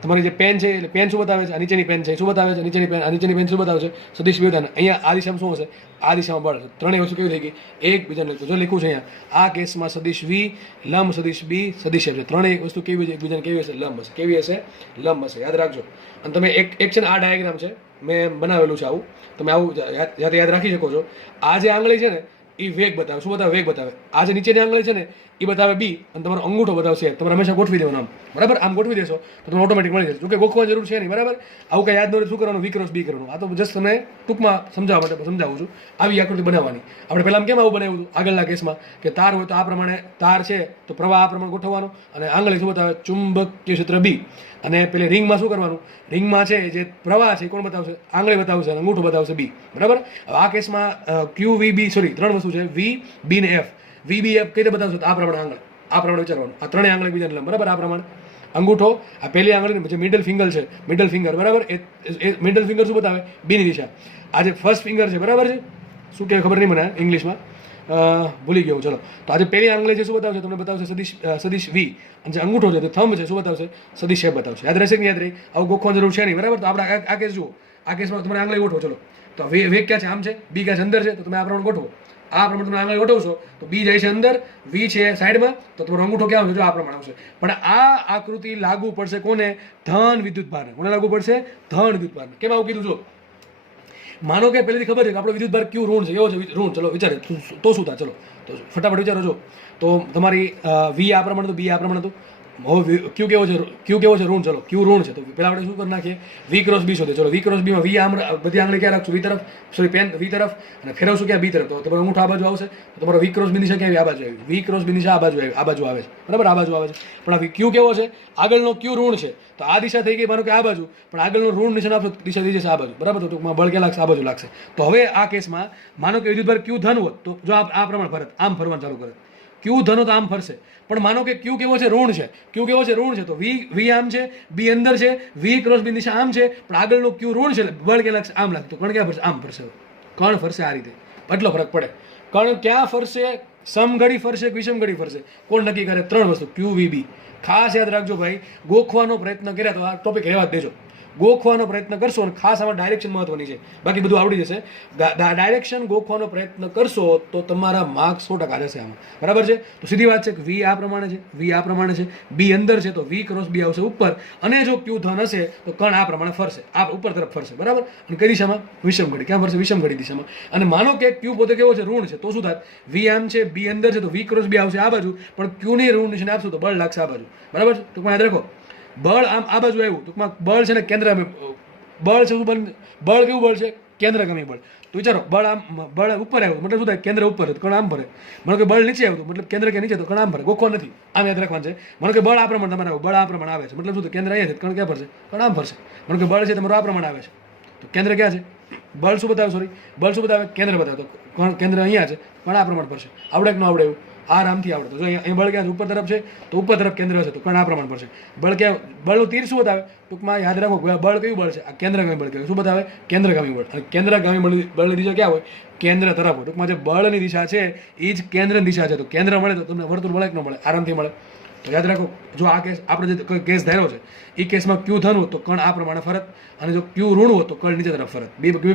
તમારી જે પેન છે એટલે પેન શું બતાવે છે? આ નીચેની પેન છે શું બતાવે છે? નીચેની પેન, આ નીચેની પેન શું બતાવે છે? સદિશ વિરોધાન. અહીંયા આ દિશામાં શું હશે? આ દિશામાં બળ. ત્રણેય વસ્તુ કેવી થઈ ગઈ? એકબીજાને. જો લખ્યું છે અહીંયા આ કેસમાં સદિશ વી લંબ સદિશ બી સદિશ છે. ત્રણેય વસ્તુ કેવી છે? એકબીજાને કેવી હશે? લંબ હશે. કેવી હશે? લંબ હશે. યાદ રાખજો. અને તમે એક છે ને આ ડાયાગ્રામ છે મેં બનાવેલું છે આવું, તમે આવું યાદ રાખી શકો છો. આ જે આંગળી છે ને એ વેગ બતાવે. શું બતાવે? વેગ બતાવે. આ જે નીચેની આંગળી છે ને એ બતાવે બી, અને તમારો અંગૂઠો બતાવશે. તમારે હંમેશા ગોઠવી દેવાનો આમ, બરાબર. આમ ગોઠવી દેશો તો તમને ઓટોમેટિક મળી જશે. જોકે ગોખવાની જરૂર છે નહીં, બરાબર. આવું કંઈ યાદ ન રહે શું કરવાનું? વી ક્રોસ બી કરવાનું. આ તો જસ્ટ તમને ટૂંકમાં સમજાવવા માટે સમજાવું છું. આવી આકૃતિ બનાવવાની. આપણે પહેલાં કેમ આવું બનાવ્યું હતું આગળના કેસમાં કે તાર હોય તો આ પ્રમાણે તાર છે તો પ્રવાહ આ પ્રમાણે ગોઠવવાનો, અને આંગળી શું બતાવે? ચુંબકીય ક્ષેત્ર બી. અને પેલી રિંગમાં શું કરવાનું? રિંગમાં છે જે પ્રવાહ છે એ કોણ બતાવશે? આંગળી બતાવશે, અંગૂઠો બતાવશે બી, બરાબર. હવે આ કેસમાં ક્યુ વી બી સોરી ત્રણ વસ્તુ છે, વી બી ને એફ. વી બી એફ કઈ રીતે બતાવશે? આ પ્રમાણે આંગળી, આ પ્રમાણે વિચારવાનું. આ ત્રણેય આંગળી બીજાને લંબ, બરાબર. આ પ્રમાણે અંગૂઠો, આ પહેલી આંગળી જે મિડલ ફિંગર છે, મિડલ ફિંગર, બરાબર. એ મિડલ ફિંગર શું બતાવે? બીની દિશા. આ જે ફર્સ્ટ ફિંગર છે, બરાબર છે, શું કહેવાય ખબર નહીં મને ઇંગ્લિશમાં, ભૂલી ગયો. ચલો, તો આજે પહેલી આંગળી છે શું બતાવશે? તમને બતાવશે સદિશ વી. અને જે અંગૂઠો છે તે થંબ છે શું બતાવશે? સદિશ એફ બતાવશે. યાદ રહેશે કે યાદ રહી? આવું ગોખવાની જરૂર છે નહીં, બરાબર. તો આપણે આ કેસ જુઓ. આ કેસમાં તમારે આંગળી ગોઠવો. ચલો, તો વેગ ક્યાં છે? આમ છે. બી ક્યાં છે? અંદર છે. તો તમે આ પ્રમાણે ગોઠવો. આ પ્રમાણે તમે આંગળી ગોઠવશો તો બી જાય છે અંદર, વી છે સાઈડમાં, તો તમારો અંગૂઠો ક્યાં આવશે? જો આ પ્રમાણે આવશે. પણ આ આકૃતિ લાગુ પડશે કોને? ધન વિદ્યુત ભારને. કોને લાગુ પડશે? ધન વિદ્યુત ભારને. કેમ આવું કીધું? જો માનો કે પહેલેથી ખબર છે કે આપણો વિદ્યુત ભાર ક્યુ ઋણ છે, એવો છે ઋણ. ચલો વિચારે તો શું થાય? ચલો તો ફટાફટ વિચારો. જો તો તમારી વી આ પ્રમાણે હતું, બી આ પ્રમાણે હતું. હવે ક્યુ કેવો છે? ક્યુ કેવો છે? ઋણ. ચલો ક્યુ ઋણ છે તો પહેલા આપણે શું કરી નાખીએ? વી ક્રોસ બી શોધે. ચલો વી ક્રોસ બીમાં વી આમ બધી આંગળી ક્યાં રાખશું? વી તરફ, સોરી પેન વી તરફ, અને ફેરવશું ક્યાં? બી તરફ. તો તમારો અંગૂઠો આ બાજુ આવશે, તો તમારો વી ક્રોસ બી દિશા ક્યાં આવી? આ બાજુ આવી. વી ક્રોસ બી દિશા આ બાજુ આવી, આ બાજુ આવે છે, બરાબર. આ બાજુ આવે છે. પણ આ ક્યુ કેવો છે? આગળનો ક્યુ ઋણ છે, તો આ દિશા થઈ ગઈ માનો કે આ બાજુ, પણ આગળનું ઋણ નિશાન આપશો દિશા થઈ જશે આ બાજુ, બરાબર. તો ટૂંકમાં બળ ક્યાં લાગશે? આ બાજુ લાગશે. તો હવે આ કેસમાં માનો કે વિદ્યુત ભાર ક્યુ ધન હોત તો જો આ પ્રમાણે ફરત, આમ ફરવાનું ચાલુ કરે. ક્યુ ધનો તો આમ ફરશે, પણ માનો કે ક્યુ કેવો છે? ઋણ છે. ક્યુ કેવો છે? ઋણ છે. તો વી આમ છે, બી અંદર છે, વી ક્રોસ બી દિશા આમ છે, પણ આગળનો ક્યુ ઋણ છે, બળ ક્યાં લાગશે? આમ લાગશે. તો કણ ક્યાં ફરશે? આમ ફરશે. કણ ફરશે આ રીતે. એટલો ફરક પડે. કણ ક્યાં ફરશે? સમઘડી ફરશે કે વિષમઘડી ફરશે? કોણ નક્કી કરે? ત્રણ વસ્તુ, ક્યુ વી બી. ખાસ યાદ રાખજો ભાઈ. ગોખવાનો પ્રયત્ન કર્યા તો આ ટોપિક રહેવા જ દેજો. ગોખવાનો પ્રયત્ન કરશો અને ખાસ આમાં ડાયરેક્શન મહત્વની છે, બાકી બધું આવડી જશે. ડાયરેક્શન ગોખવાનો પ્રયત્ન કરશો તો તમારા માર્ક્સ 100% રહેશે આમાં, બરાબર છે. તો સીધી વાત છે કે વી આ પ્રમાણે છે, વી આ પ્રમાણે છે, બી અંદર છે, તો વી ક્રોસ બી આવશે ઉપર, અને જો ક્યુ ધન હશે તો કણ આ પ્રમાણે ફરશે, આ ઉપર તરફ ફરશે, બરાબર. અને કઈ દિશામાં? વિષમઘડી. ક્યાં ફરશે? વિષમઘડી દિશામાં. અને માનો કે ક્યુ પોતે કેવો છે? ઋણ છે, તો શું થાય? વી આમ છે, બી અંદર છે, તો વી ક્રોસ બી આવશે આ બાજુ, પણ ક્યુની ઋણ નિશાને આપશું તો બળ લાગશે આ બાજુ, બરાબર છે. ટૂંકમાં યાદ રાખો, બળ આમ આ બાજુ આવ્યું, ટૂંકમાં બળ છે ને કેન્દ્રગામી બળ છે. શું બળ કેવું બળ છે? કેન્દ્રગામી બળ. તો વિચારો, બળ આમ બળ ઉપર આવ્યું મતલબ શું થાય? કેન્દ્ર ઉપર છે તો કણ આમ ભરે. માનો કે બળ નીચે આવ્યું મતલબ કેન્દ્ર કે નીચે તો કણ આમ ભરે. ગોખવા નથી, આમ યાદ રાખવાનું છે. માનો કે બળ આ પ્રમાણે તમારે બળ આ પ્રમાણે આવે છે મતલબ શું થાય? કેન્દ્ર અહીંયા છે, કણ ક્યાં ફરશે? કણ આમ ફરશે. માનો કે બળ છે તમારું આ પ્રમાણે આવે છે તો કેન્દ્ર ક્યાં છે? બળ શું બતાવે? સોરી, બળ શું બતાવે? કેન્દ્ર બતાવે. તો કેન્દ્ર અહીંયા છે, કણ આ પ્રમાણે ફરશે. આવડે કે ન આવડે? એવું આરામથી આવડે. તો જો અહીંયા બળ ક્યાં છે? ઉપર તરફ છે, તો ઉપર તરફ કેન્દ્ર છે, તો કણ આ પ્રમાણે પડશે. બળ ક્યાં? બળનું તીર શું બતાવે? ટૂંકમાં યાદ રાખો, બળ કયું બળ છે? આ કેન્દ્રગામી બળ કહેવાય. શું બતાવે? કેન્દ્રગામી બળ. અને કેન્દ્રગામી બળની દિશા ક્યાં હોય? કેન્દ્ર તરફ હોય. ટૂંકમાં જે બળની દિશા છે એ જ કેન્દ્રની દિશા છે. તો કેન્દ્ર મળે તો તમને વર્તુળ મળે કે ન મળે? આરામથી મળે. તો યાદ રાખો, જો આ કેસ આપણે જે કેસ ધાર્યો છે એ કેસમાં ક્યુ ધન હોત તો કણ આ પ્રમાણે ફરત, અને જો ક્યુ ઋણ હોત તો કણ નીચે તરફ ફરત.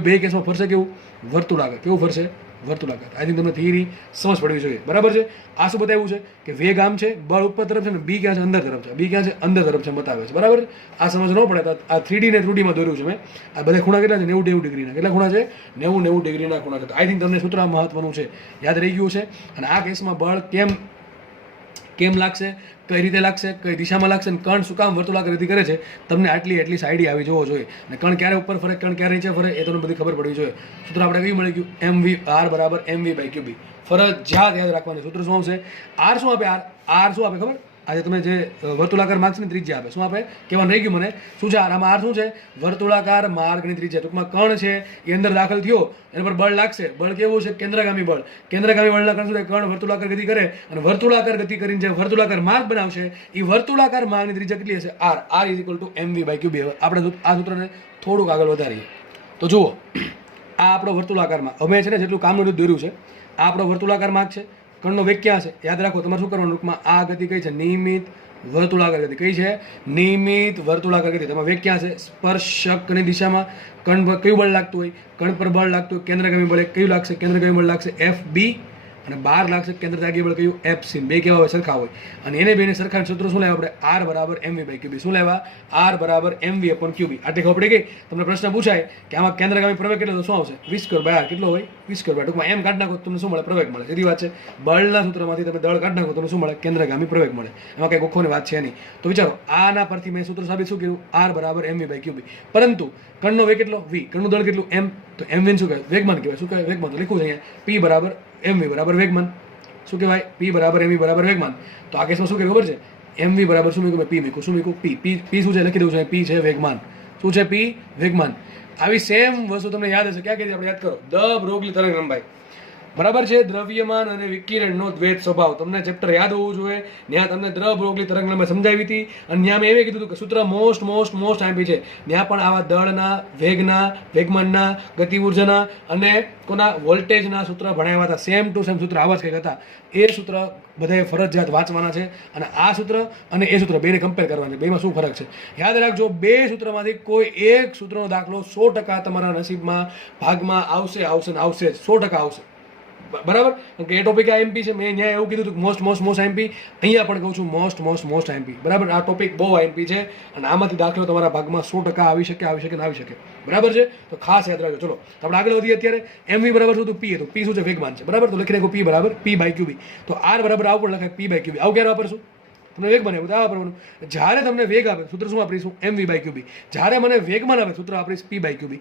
બે કેસમાં ફરશે કેવું? વર્તુળ આગળ. કેવું ફરશે? વર્તુળાકાર. આઈ થિંક તમને થિયરી સમજ પડવી જોઈએ, બરાબર છે. આ શું બતાવ્યું છે કે વેગ આમ છે, બળ ઉપર તરફ છે ને બી ક્યાં છે અંદર તરફ છે, બી ક્યાં છે અંદર તરફ છે બતાવે છે, બરાબર. આ સમજ ન પડે તો આ 3D ને 2D માં દોર્યું છે મેં. આ બધા ખૂણા કેટલા છે? 90 ડિગ્રીના. કેટલા ખૂણા છે? 90 ડિગ્રીના ખૂણા છે. આઈ થિંક તમને સૂત્ર મહત્વનું છે, યાદ રહી ગયું છે. અને આ કેસમાં બળ કેમ લાગશે, કઈ રીતે લાગશે, કઈ દિશામાં લાગશે, અને કણ શું કામ વર્તુળાકાર ગતિ કરે છે, તમને એટલી આઈડિયા આવી જવો જોઈએ. અને કણ ક્યારે ઉપર ફરે, કણ ક્યારે નીચે ફરે, એ તમને બધી ખબર પડવી જોઈએ. સૂત્ર આપણે કયું મળી ગયું? MV બરાબર MV/QB. ફરજિયાત યાદ રાખવાનું. સૂત્ર શું આવશે? આર શું આપે? આર શું આપે ખબર? આજે તમે જે વર્તુળાકાર માર્ગ છે ને ત્રિજ્યા આપે. શું આપે? કહેવાનું રહી ગયું મને. શું છે આમાં? આર શું છે? વર્તુળાકાર માર્ગની ત્રિજ્યા. ટૂંકમાં કણ છે એ અંદર દાખલ થયો, એના પર બળ લાગશે. બળ કેવું છે? કેન્દ્રગામી બળ. કેન્દ્રગામી બળના કારણે શું થાય? કણ વર્તુળાકાર ગતિ કરે, અને વર્તુળાકાર ગતિ કરીને જે વર્તુળાકાર માર્ગ બનાવશે એ વર્તુળાકાર માર્ગની ત્રિજ્યા કેટલી હશે? R = MV/QB. હવે આપણે આ સૂત્રને થોડુંક આગળ વધારીએ તો જુઓ, આ આપણો વર્તુળાકાર માર્ગ. અમે છે ને જેટલું કામનું દોર્યું છે, આ આપણો વર્તુળાકાર માર્ગ છે. કણનો વેગ ક્યાં છે? યાદ રાખો. તમારે શું કરવાનું? ટૂંકમાં આ ગતિ કઈ છે? નિયમિત વર્તુળાકાર ગતિ. કઈ છે? નિયમિત વર્તુળાકાર ગતિ. તેમાં વેગ ક્યાં છે? સ્પર્શકની દિશામાં. કણ પર કયું બળ લાગતું હોય? કણ પર બળ લાગતું હોય કેન્દ્રગામી બળ કયું લાગશે? કેન્દ્રગામી બળ લાગશે FB, અને બહાર લાગશે કેન્દ્ર ત્યાગી બળ કયું? FC. બે કેવા હોય? સરખા હોય. અને એને બેને સરખા સૂત્ર શું લેવા આપણે? R બરાબર MV/QB. શું લેવા? R બરાબર MV/QB. આટલી ખબર પડી ગઈ? તમને પ્રશ્ન પૂછાય કે આમાં કેન્દ્રગામી પ્રવેગ કેટલો? તો શું આવશે? V²/R. કેટલો હોય? V²/R. ટૂંકમાં એમ કાઢી નાખો તમને શું મળે? પ્રવેગ મળે. સીધી વાત છે. બળના સૂત્રમાંથી તમે દળ કાઢી નાખો તમને શું મળે? કેન્દ્રગામી પ્રવેગ મળે. એમાં કઈ ગોખોની વાત છે નહીં. તો વિચારો, આના પરથી મેં સૂત્ર સાબિત શું કર્યું? R બરાબર MV/QB. પરંતુ કણનો વેગ કેટલો? V. કણનું દળ કેટલું? M. તો MV શું કહેવાય? વેગમાન કહેવાય. શું કહેવાય? વેગમાન. તો લખવું છે અહીંયા P બરાબર MV બરાબર વેગમાન. શું કહેવાય? P બરાબર MV બરાબર વેગમાન. તો આ કેસમાં શું કર્યું ખબર છે? MV બરાબર શું મૂક્યું? P મૂક્યું. શું મૂક્યું? P શું છે? લખી દઉં છું. P છે વેગમાન. શું છે? P વેગમાન. આવી સેમ વસ્તુ તમને યાદ હશે. ક્યાં કીધી આપણે? યાદ કરો. દ બ્રોગલી તરંગ લંબાઈ. બરાબર છે. દ્રવ્યમાન અને વિકિરણનો દ્વૈત સ્વભાવ. તમને ચેપ્ટર યાદ હોવું જોઈએ. ત્યાં તમને બ્રોગલી તરંગ લંબાઈ સમજાવી હતી, અને ત્યાં મેં એમ કીધું હતું કે સૂત્ર મોસ્ટ આઈમ્પી છે. ત્યાં પણ આવા દળના, વેગના, વેગમાનના, ગતિ ઉર્જાના અને કોના વોલ્ટેજના સૂત્ર ભણાવ્યા હતા. સેમ ટુ સેમ સૂત્ર આવા જ કંઈક હતા. એ સૂત્ર બધાએ ફરજિયાત વાંચવાના છે. અને આ સૂત્ર અને એ સૂત્ર બેને કમ્પેર કરવાના છે. બેમાં શું ફરક છે યાદ રાખજો. બે સૂત્રમાંથી કોઈ એક સૂત્રનો દાખલો 100% તમારા નસીબમાં ભાગમાં આવશે ને આવશે. 100% આવશે. બરાબર. કારણ કે એ ટોપિક આ MP છે. મેં ત્યાં એવું કીધું હતું મોસ્ટ MP. અહીંયા પણ કહું છું મોસ્ટ MP. બરાબર. આ ટોપિક બહુ MP છે, અને આમાંથી દાખલો તમારા ભાગમાં 100% આવી શકે ને આવી શકે. બરાબર છે. તો ખાસ યાદ રાખજો. ચલો આપણે આગળ વધીએ. અત્યારે MV બરાબર શું હતું? P હતું. P શું છે? વેગમાન છે. બરાબર. તો લખી નાખો P બરાબર P/QB. તો R બરાબર આવું પણ લખાય P/QB. આવું ક્યારે વાપરશું? તમને વેગ બનાવ્યું તો આ વાપરવાનું. જ્યારે તમને વેગ આપે સૂત્ર શું વાપરીશું? MV/QB. જ્યારે મને વેગમાન આપે સૂત્ર વાપરીશ P/QB.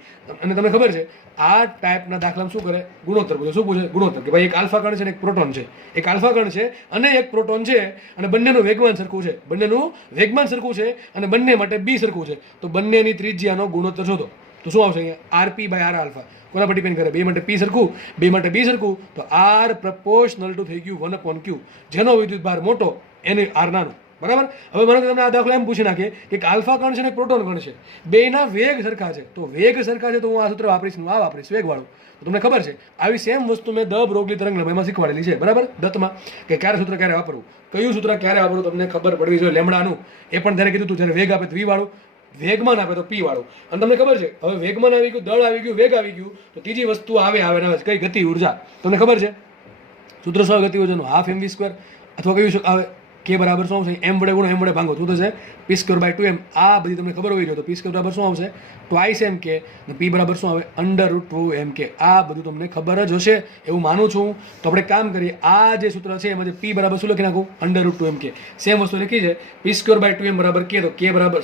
અને તમને ખબર છે આ ટાઈપના દાખલામાં શું કરે? ગુણોત્તર પૂછે. શું પૂછે? ગુણોત્તર. કે ભાઈ એક આલ્ફા કણ છે ને એક પ્રોટોન છે. એક આલ્ફા કણ છે અને એક પ્રોટોન છે, અને બંનેનું વેગમાન સરખું છે. બંનેનું વેગમાન સરખું છે અને બંને માટે B સરખું છે. તો બંનેની ત્રિજ્યાનો ગુણોત્તર શોધો. તો શું આવશે અહીંયા? RP/R alpha. કોના પર ડિપેન્ડ કરે? બે માટે P સરખું, બે માટે B સરખું. તો R પ્રપોર્શનલ ટુ થઈ ગયું 1/Q. જેનો વિદ્યુત ભાર મોટો એને R નાનું. બરાબર. હવે મને તમને આ દાખલો એમ પૂછી નાખીએ કે આલ્ફા કણ છે ને પ્રોટોન કણ છે, બેના વેગ સરખા છે. તો વેગ સરખા છે તો હું આ સૂત્ર વાપરીશ, આ વાપરીશ વેગવાળું. તો તમને ખબર છે આવી સેમ વસ્તુ મેં દ બ્રોગલી તરંગ લંબાઈમાં શીખવાડેલી છે. બરાબર. દત્તમાં કે ક્યારે સૂત્ર ક્યારે વાપરવું, કયું સૂત્ર ક્યારે વાપરવું તમને ખબર પડવી જોઈએ. લેમડાનું એ પણ ત્યારે કીધું તું. જ્યારે વેગ આપે તો V વાળું, વેગમાન આપે તો P વાળું. અને તમને ખબર છે હવે વેગમાન આવી ગયું, દળ આવી ગયું, વેગ આવી ગયું, તો ત્રીજી વસ્તુ આવે કઈ? ગતિ ઉર્જા. તમને ખબર છે સૂત્ર શું આવે ગતિ ઉર્જાનું? ½ MV² અથવા કયું આવે? K બરાબર શું આવશે? M વડે ગુણો M વડે ભાંગો. શું થશે? P²/2M. આ બધી તમને ખબર હોવી જોઈએ. તો P² બરાબર શું આવશે? Twice MK. અને P બરાબર શું આવે? √2MK. આ બધું તમને ખબર જ હશે એવું માનું છું. તો આપણે કામ કરીએ. આ જે સૂત્ર છે એમાં P બરાબર શું લખી નાખું? √2MK. સેમ વસ્તુ લખી છે. P²/2M બરાબર K. તો P બરાબર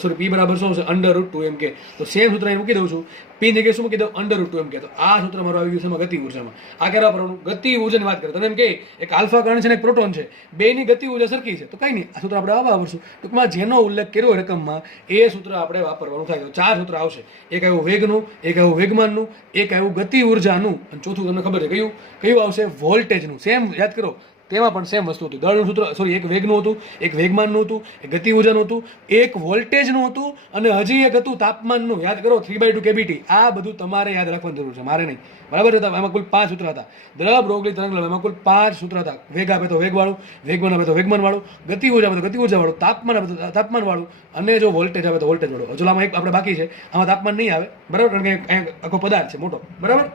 શું આવશે? √2MK. તો સેમ સૂત્ર અહીં મૂકી દઉં છું. P ને કે શું મૂકી દઉં? √2MK. તો આ સૂત્ર મારું આવી ગયું છે એમાં ગતિ ઉર્જામાં. આ ક્યારે વાપરવાનું? ગતિ ઉર્જાની વાત કરીએ. તમે એમ કે એક આલ્ફા કણ છે ને એક પ્રોટોન છે, બેની ગતિ ઉર્જા સરખી છે, તો કઈ નહીં, આ સૂત્ર આપણે આવા વાપરશું. ટૂંકમાં જેનો ઉલ્લેખ કર્યો રકમમાં એ સૂત્ર આપણે વાપરવાનું થાય. તો 4 સૂત્ર આવશે. એક આવ્યું વેગનું, એક આવ્યું વેગમાનનું, એક આવ્યું ગતિ ઉર્જાનું, અને ચોથું તમને ખબર છે કયું આવશે? વોલ્ટેજનું. સેમ યાદ કરો. તેમાં પણ સેમ વસ્તુ હતી. દળનું સૂત્ર એક વેગનું હતું, એક વેગમાનનું હતું, એક ગતિ ઉર્જાનું હતું, એક વોલ્ટેજનું હતું, અને હજી એક હતું તાપમાનનું. યાદ કરો 3/2 kBT. આ બધું તમારે યાદ રાખવાની જરૂર છે, મારે નહીં. બરાબર હતા. એમાં કુલ 5 સૂત્ર હતા. દ બ્રોગલી તરંગ લંબાઈ એમાં કુલ 5 સૂત્ર હતા. વેગ આપે તો વેગવાળું, વેગમાન આપે તો વેગમાનવાળું, ગતિ ઉર્જા આપે તો ગતિ ઉર્જાવાળું, તાપમાન આપે તો તાપમાનવાળું, અને જો વોલ્ટેજ આપે તો વોલ્ટેજવાળું. હજુ આમાં એક આપણે બાકી છે. આમાં તાપમાન નહીં આવે. બરાબર. કારણ કે આખો પદાર્થ છે મોટો. બરાબર.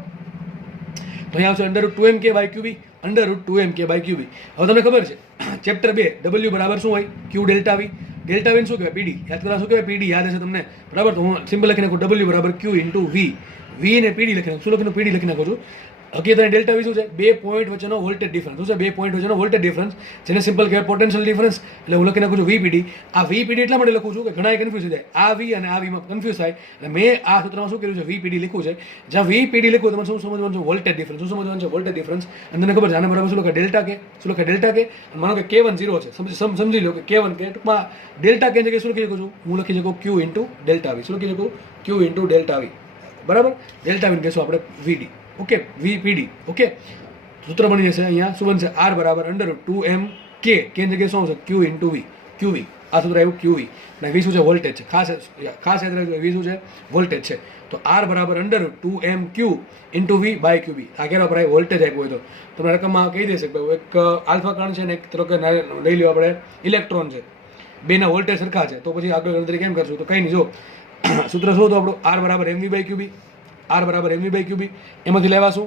તો અહીંયા આવશે √2mk બાય ક્યુબી, √2mk/ક્યુબી. હવે તમને ખબર છે ચેપ્ટર 2 W બરાબર શું હોય? Q delta V. Delta V શું કહેવાય? પીડી. યાદ કરવા શું કહેવાય? પીડી યાદ હશે તમને, બરાબર? તો હું સિમ્પલ લખી નાખું W બરાબર Q ઇન્ટુ V. V ને પીડી લખી નાખું. શું લખી પીડી લખી નાખું છું. હકીકત ડેલ્ટા V શું છે? બે પોઈન્ટ વચ્ચેનો વોલ્ટેજ ડિફરન્સ. શું છે? બે પોઈન્ટ વચ્ચેનો વોલ્ટેજ ડિફરન્સ, જેને સિમ્પલ કહેવાય પોટેન્શિયલ ડિફરન્સ. એટલે હું લખી નાખું છું VPD. આ VPD એટલા માટે લખું છું કે ઘણા કન્ફ્યુઝ થઈ જાય, આ V અને આ V માં કન્ફ્યુઝ થાય. એટલે મેં આ સૂત્રમાં શું કર્યું છે? VPD લખ્યું છે. જ્યાં VPD લખ્યું તમારે શું સમજવાનું છે? Voltage difference. શું સમજવાનું છે? Voltage difference. અને તમને ખબર છે આને બરાબર શું લખાય? ડેલ્ટા કે. શું લખાય? ડેલ્ટા કે. માનો કે K1 0 છે, સમજી લો કે K1 કે ટૂંકમાં ડેલ્ટા કે જગ્યાએ શું લખી શકું છું? હું લખી શકું Q ઇન્ટુ ડેલ્ટા V. શું લખી શકું? Q into delta V. બરાબર? ડેલ્ટા V કહેશું આપણે VD. Okay, VPD. ઓકે, સૂત્ર બની જશે અહીંયા શું બનશે? R બરાબર √2mk. કે જગ્યાએ શું આવશે? Q into V. QV. આ સૂત્ર આવ્યું QV. અને V શું છે? વોલ્ટેજ છે. ખાસ યાદ રાખજો, V શું છે? વોલ્ટેજ છે. તો R બરાબર √2mq into V by QB. આ કેવા પર વોલ્ટેજ આપ્યું હોય તો તમને રકમમાં કહી દેશે કે એક આલ્ફા કણ છે ને એક તરો કે લઈ લો આપણે ઇલેક્ટ્રોન છે, બેના વોલ્ટેજ સરખા છે, તો પછી આગળ ગણતરી કેમ કરશું? તો કંઈ નહીં, જો સૂત્ર શું હતું આપણું? R બરાબર mv/QB. R બરાબર mv/QB. એમાંથી લેવા શું?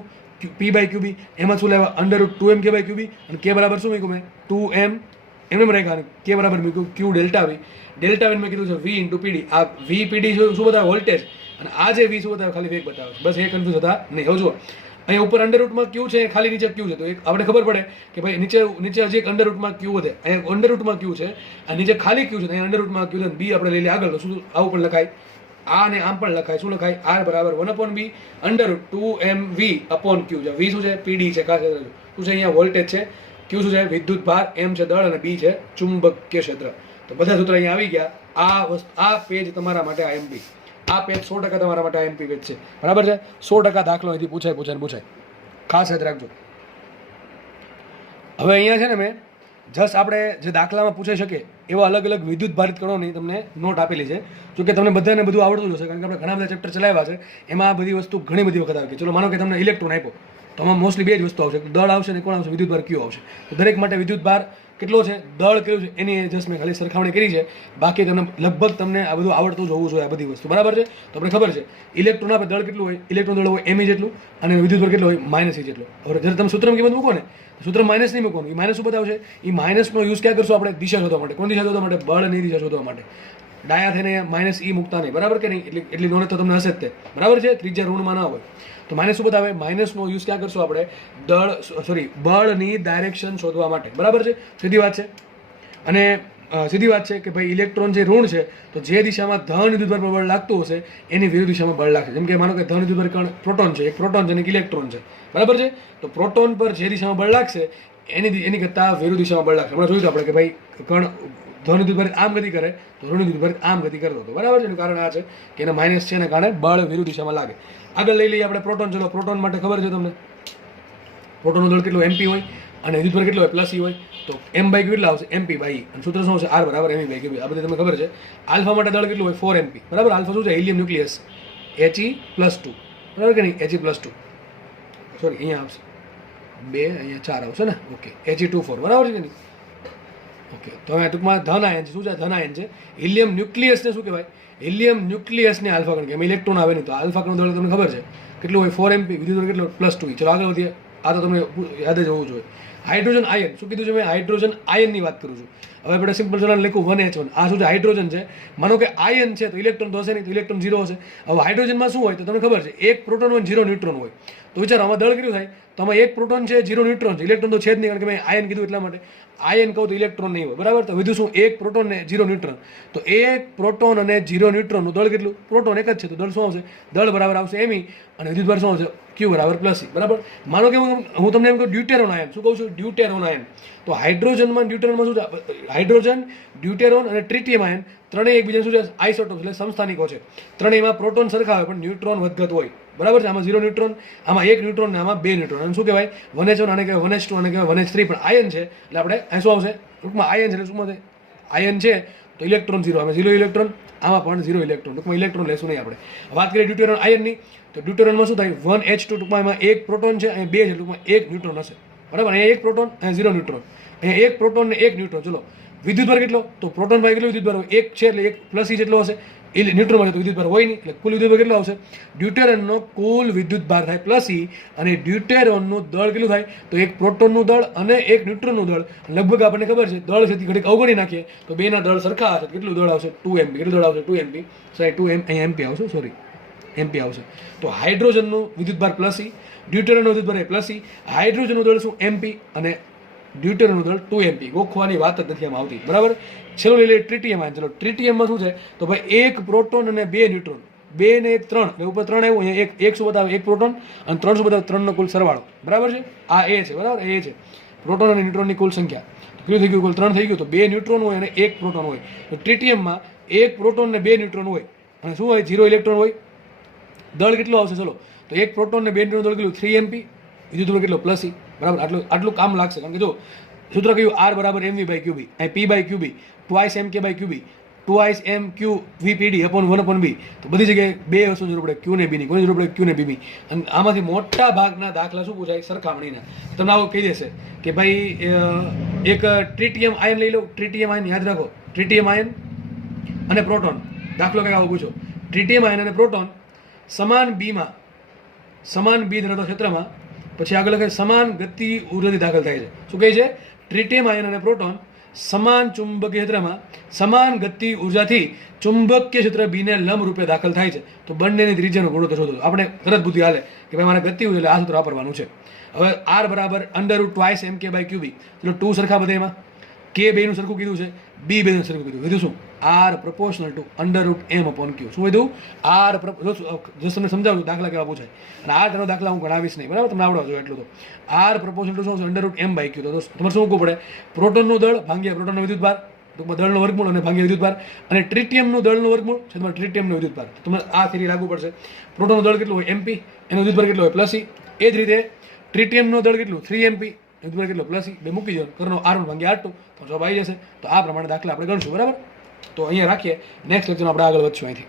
p/QB. એમાં શું લેવા? √2mk/QB. અને k બરાબર શું મૂક્યું મેં? 2m. એમ રાખ્યા. k બરાબર મૂક્યું Q delta V. Delta V મેં કીધું છે V ઇન્ટુ પીડી. આ VPD શું બતાવે? વોલ્ટેજ. અને આ જે V શું બતાવે? ખાલી વેગ બતાવે. બસ એ કન્ફ્યુઝ હતા નહીં. હવે જુઓ અહીંયા ઉપર અંડરરૂટમાં Q છે, ખાલી નીચે Q છે, તો એક આપણે ખબર પડે કે ભાઈ નીચે હજી એક અંડરરૂટમાં Q વધે. અહીંયા અંડરરૂટમાં Q છે અને નીચે ખાલી Q છે, અહીંયા અંડરરૂટમાં Q છે. B આપણે લઈ લઈએ આગળ. તો શું આવું પણ લખાય? આ ને આમ પણ લખાય. શું લખાય? R બરાબર 1/B √2mV upon Q. V શું છે? PD છે. ખાસ શું છે? અહીંયા વોલ્ટેજ છે. Q શું છે? વિદ્યુત ભાર. M છે દળ અને B છે ચુંબકીય ક્ષેત્ર. તો બધા સૂત્ર અહીંયા આવી ગયા. આ પેજ તમારા માટે IMP. આ પેજ 100% તમારા માટે IMP પેજ છે, બરાબર છે? 100% દાખલો અહીંથી પૂછાય. ખાસ યાદ રાખજો. હવે અહીંયા છે ને મેં જસ્ટ આપણે જે દાખલામાં પૂછાઈ શકે એવા અલગ અલગ વિદ્યુત ભારિત કણોની તમને નોટ આપેલી છે. જો કે તમને બધાને બધું આવડતું જ હશે, કારણ કે આપણે ઘણા બધા ચેપ્ટર ચલાવ્યા છે. એમાં આ બધી વસ્તુ ઘણી બધી વખત આવે. ચલો માનો કે તમને ઇલેક્ટ્રોન આપ્યો, તો આમાં મોસ્ટલી બે જ વસ્તુ આવશે, દળ આવશે ને કોણ આવશે? વિદ્યુત ભાર Q આવશે. તો દરેક માટે વિદ્યુત ભાર કેટલો છે, દળ કેટલું છે, એની જસ્ટ મેં ખાલી સરખામણી કરી છે. બાકી તમને લગભગ તમને આ બધું આવડતું જ હોવું જોઈએ, આ બધી વસ્તુ, બરાબર છે? તો આપણે ખબર છે ઇલેક્ટ્રોન આપણે દળ કેટલું હોય? ઇલેક્ટ્રોન દળ હોય M જેટલું, અને વિદ્યુત ભાર કેટલો હોય? -E જેટલો. હવે જ્યારે તમે સૂત્રમાં કિંમત મૂકો ને, સૂત્ર માઇનસ નહીં મૂકવાનું. એ માઇનસ શું બતાવશે? એ માઇનસનો યુઝ ક્યાં કરશું આપણે? દિશા શોધવા માટે. કોણ દિશા શોધવા માટે? બળની દિશા શોધવા માટે. ડાયા થઈને -E મૂકતા નહીં, બરાબર કે નહીં? એટલી નોલેજ તો તમને હશે જ તે, બરાબર છે? ત્રિજ્યા ઋણમાં ના હોય તો માઇનસ શું બતાવે? માઇનસનો યુઝ ક્યાં કરશું આપણે? બળની ડાયરેક્શન શોધવા માટે, બરાબર છે? સીધી વાત છે. અને સીધી વાત છે કે ભાઈ ઇલેક્ટ્રોન જે ઋણ છે, તો જે દિશામાં ધન વિદ્યુતભાર પર બળ લાગતું હશે એની વિરુદ્ધ દિશામાં બળ લાગશે. જેમ કે માનો કે ધન વિદ્યુતભાર કણ પ્રોટોન છે, એક પ્રોટોન છે અને એક ઇલેક્ટ્રોન છે, બરાબર છે? તો પ્રોટોન પર જે દિશામાં બળ લાગશે એની કરતાં વિરુદ્ધ દિશામાં બળ લાગશે. હમણાં જોયું આપણે કે ભાઈ કણ ધન વિદ્યુતભારિત આમ ગતિ કરે તો ઋણ વિદ્યુતભારિત આમ ગતિ કરતો હતો, બરાબર છે? એનું કારણ આ છે કે એના માઇનસ છે, એના કારણે બળ વિરુદ્ધ દિશામાં લાગે. આગળ લઈ લઈએ આપણે પ્રોટોન. ચલો પ્રોટોન માટે ખબર છે તમને? પ્રોટોનનું દળ કેટલું? MP હોય અને વિદ્યુતભાર કેટલો હોય? +E હોય. તો m/Q કેટલા આવશે? MP/E. અને સૂત્ર શું આવશે? R બરાબર me/Q. આ બધી તમને ખબર છે. આલ્ફા માટે દળ કેટલું હોય? 4mp, બરાબર? આલ્ફા શું છે? હિલિયમ ન્યુક્લિયસ He+2, બરાબર કે નહીં? He+2, સોરી અહીંયા આવશે 2, અહીંયા 4 આવશે ને? ઓકે, He2+4, બરાબર છે કે નહીં? ઓકે, તો અહીંયા ટૂંકમાં ધન આયન છે. શું છે? ધન આયન છે. હિલિયમ ન્યુક્લિયસને શું કહેવાય? હિલિયમ ન્યુક્લિયસને આલ્ફા કણ કહેવાય. ઇલેક્ટ્રોન આવે નહીં તો આલ્ફા કણનું દળ તમને ખબર છે કેટલું હોય? 4mp. વિદ્યુત કેટલો? +2. ચલો આગળ વધીએ. આ તો તમને યાદ જ હોવું જોઈએ. Hydrogen ion. શું કીધું છે મેં? હાઇડ્રોજન આયનની વાત કરું છું. હવે આપણે સિમ્પલ ચલાન લખું 1H1. આ શું છે? હાઇડ્રોજન છે. માનો કે આયન છે તો ઇલેક્ટ્રોન તો હશે નહીં, તો ઇલેક્ટ્રોન 0 હશે. હવે હાઇડ્રોજનમાં શું હોય તો તમને ખબર છે? એક પ્રોટોન હોય, 0 ન્યુટ્રોન હોય. તો વિચારો આમાં દળ કેટલું થાય? તો આમાં એક પ્રોટોન છે, 0 ન્યુટ્રોન છે. ઇલેક્ટ્રોન તો છે જ નહીં, કારણ કે મેં આયન કીધું એટલા માટે. આયન કહું તો ઇલેક્ટ્રોન નહીં હોય, બરાબર? તો વિધું શું? એક પ્રોટોન ને 0 ન્યુટ્રોન. તો એક પ્રોટોન અને 0 ન્યુટ્રોનનું દળ કેટલું? પ્રોટોન એક જ છે તો દળ શું આવશે? દળ બરાબર આવશે Me, અને વિદ્યુતભાર શું આવશે? Q બરાબર +E, બરાબર? માનો કે હું તમને એમ કહું ડ્યુટેરોન આયન. શું કહું છું? ડ્યુટેરોન આયન. તો હાઇડ્રોજનમાં ડ્યુટેરોનમાં શું છે? હાઇડ્રોજન, ડ્યુટેરોન અને ટ્રિટિયમ આયન ત્રણેય એકબીજા શું છે? આઇસોટોપ એટલે સમસ્થાનિકો છે. ત્રણેયમાં પ્રોટોન સરખા હોય પણ ન્યુટ્રોન વધઘટ હોય, બરાબર છે? આમાં 0 ન્યુટ્રોન, આમાં 1 ન્યુટ્રોન ને આમાં 2 ન્યુટ્રોન. અને શું કહેવાય? 1H1 આને કહેવાય 1H2 આને કહેવાય 1H3. પણ આયન છે એટલે આપણે અહીં શું આવશે? ટૂંકમાં આયન છે એટલે શું છે? આયન છે તો ઇલેક્ટ્રોન 0, આમાં 0 ઇલેક્ટ્રોન, આમાં પણ 0 ઇલેક્ટ્રોન. ટૂંકમાં ઇલેક્ટ્રોન લેશું નહીં આપણે. વાત કરીએ ડ્યુટેરોન આયનની, તો ડ્યુટેરોનમાં શું થાય? 1H2. ટૂંકમાં એમાં 1 પ્રોટોન છે, અહીં 2 છે, ટૂંકમાં 1 ન્યુટ્રોન હશે, બરાબર? અહીંયા 1 પ્રોટોન, અહીંયા 0 ન્યુટ્રોન. અહીંયા 1 પ્રોટોન ને 1 ન્યુટ્રોન. ચલો વિદ્યુતભાર કેટલો? તો પ્રોટોન ભાઈ કેટલો વિદ્યુતભાર હોય? 1 છે એટલે 1 +E જેટલો હશે. ન્યુટ્રનમાં તો વિદ્યુતભાર હોય નહીં, એટલે કુલ વિદ્યુતભાર કેટલો આવશે? ડ્યુટેરોનનો કુલ વિદ્યુતભાર થાય પ્લસ ઈ, અને ડ્યુટેરોનનું દળ કેટલું થાય? તો એક પ્રોટોનનું દળ અને એક ન્યુટ્રોનનું દળ. લગભગ આપણને ખબર છે દળ છે ઘડીક અવગણી નાખીએ તો બેના દળ સરખા હશે. કેટલું દળ આવશે? 2 MP. કેટલું દળ આવશે? 2 MP. સોરી 2 M, અહીંયા MP આવશે, સોરી MP આવશે. તો હાઇડ્રોજનનું વિદ્યુતભાર પ્લસ ઈ, ડ્યુટેરોનનું વિદ્યુતભાર પ્લસ ઈ, હાઇડ્રોજનનું દળ શું? MP, અને ડ્યુટેરોનનું દળ 2 MP. ગોખવાની વાત જ નથી આમાં આવતી, બરાબર. ચલો લઈ લઈએ ટ્રિટિયમ આયન. ચલો ટ્રિટિયમમાં શું છે? તો ભાઈ એક પ્રોટોન અને 2 ન્યુટ્રોન, 2 ને 1 3, એટલે ઉપર 3 આવ્યું, અહીંયા એક શું બતાવે? એક પ્રોટોન, અને 3 શું બતાવે? 3 નો કુલ સરવાળો, બરાબર છે. આ એ છે, બરાબર, એ છે પ્રોટોન અને ન્યુટ્રોનની કુલ સંખ્યા. કેટલું થઈ ગયું? કુલ 3 થઈ ગયું. તો 2 ન્યુટ્રોન હોય અને 1 પ્રોટોન હોય. તો ટ્રિટિયમમાં એક પ્રોટોન ને 2 ન્યુટ્રોન હોય, અને શું હોય? 0 ઇલેક્ટ્રોન હોય. દળ કેટલું આવશે? ચલો, તો એક પ્રોટોન ને 2 ન્યુટ્રોન દળ કેટલું? 3 MP. વિદ્યુતભાર કેટલો? પ્લસ ઈ, બરાબર. આટલું કામ લાગશે, કારણ કે જો સૂત્ર કયું? R બરાબર mv બાય qb, અહીં p by qb twice mk by qb twice mq vpd upon 1 upon b. તો બધી જગ્યાએ બે વસ્તુની જરૂર પડે, q ને b ની. કોની જરૂર પડે? q ને b ની. અને આમાંથી મોટા ભાગના દાખલા શું પૂછાય? સરખામણીના. તમને આવું કહી દેશે કે ભાઈ એક ટ્રિટિયમ આયન લઈ લો. ટ્રિટિયમ આયન યાદ રાખો, ટ્રિટિયમ આયન અને પ્રોટોન. દાખલો કંઈક આવો પૂછો, ટ્રિટિયમ આયન અને પ્રોટોન સમાન બીમાં, સમાન બી ધરાવતા ક્ષેત્રમાં, પછી આગળ લખે સમાન ગતિ ઉર્જાથી દાખલ થાય છે. શું કહે છે? ટ્રિટિયમ આયન અને પ્રોટોન સમાન ચુંબકીય ક્ષેત્રમાં સમાન ગતિ ઉર્જાથી ચુંબકીય ક્ષેત્ર બીને લંબ રૂપે દાખલ થાય છે. તો બંનેની ત્રિજ્યાનો ગુણોત્તર શોધો. આપણે તરત બુદ્ધિ હાલે કે ભાઈ મારે ગતિ ઉર્જા, એટલે આ સૂત્ર વાપરવાનું છે. હવે R બરાબર √ ટ્વાઇસ mk બાય qb. ચલો 2 સરખા બધે, એમાં k બેનું સરખું કીધું છે, b બેનું સરખું કીધું. કીધું શું? R proportional to √ m upon q. શું કીધું? R જો તમને સમજાવું દાખલા કેવા પૂછાય, અને આ તેનો દાખલા હું ગણાવીશ નહીં, બરાબર, તમને આવડવા જોઈએ એટલું. તો R proportional to શું? √ m બાય q. તો તમારે શું મૂકવું પડે? પ્રોટોનનું દળ ભાગ્યા પ્રોટોનનો વિદ્યુતભાર, ટૂંકમાં દળનો વર્ગમૂળ અને ભાગ્યા વિદ્યુતભાર, અને ટ્રિટિયમનું દળનું વર્ગમૂળ છે તમારે ટ્રિટિયમનો વિદ્યુતભાર. તમને આ થિયરી લાગુ પડશે. પ્રોટોનનું દળ કેટલું હોય? MP, એનો વિદ્યુતભાર કેટલો હોય? પ્લસ ઈ. એ જ રીતે ટ્રિટિયમનું દળ કેટલું? 3 MP, વિદ્યુતભાર કેટલો? પ્લસ ઈ. બે મૂકી દો, કરનો R1 ભાગ્યા R2, તો જવાબ આવી જશે. તો આ પ્રમાણે દાખલા આપણે ગણશું, બરાબર. તો અહીંયા રાખીએ, નેક્સ્ટ લેક્ચરમાં આપણે આગળ વધશું અહીંથી.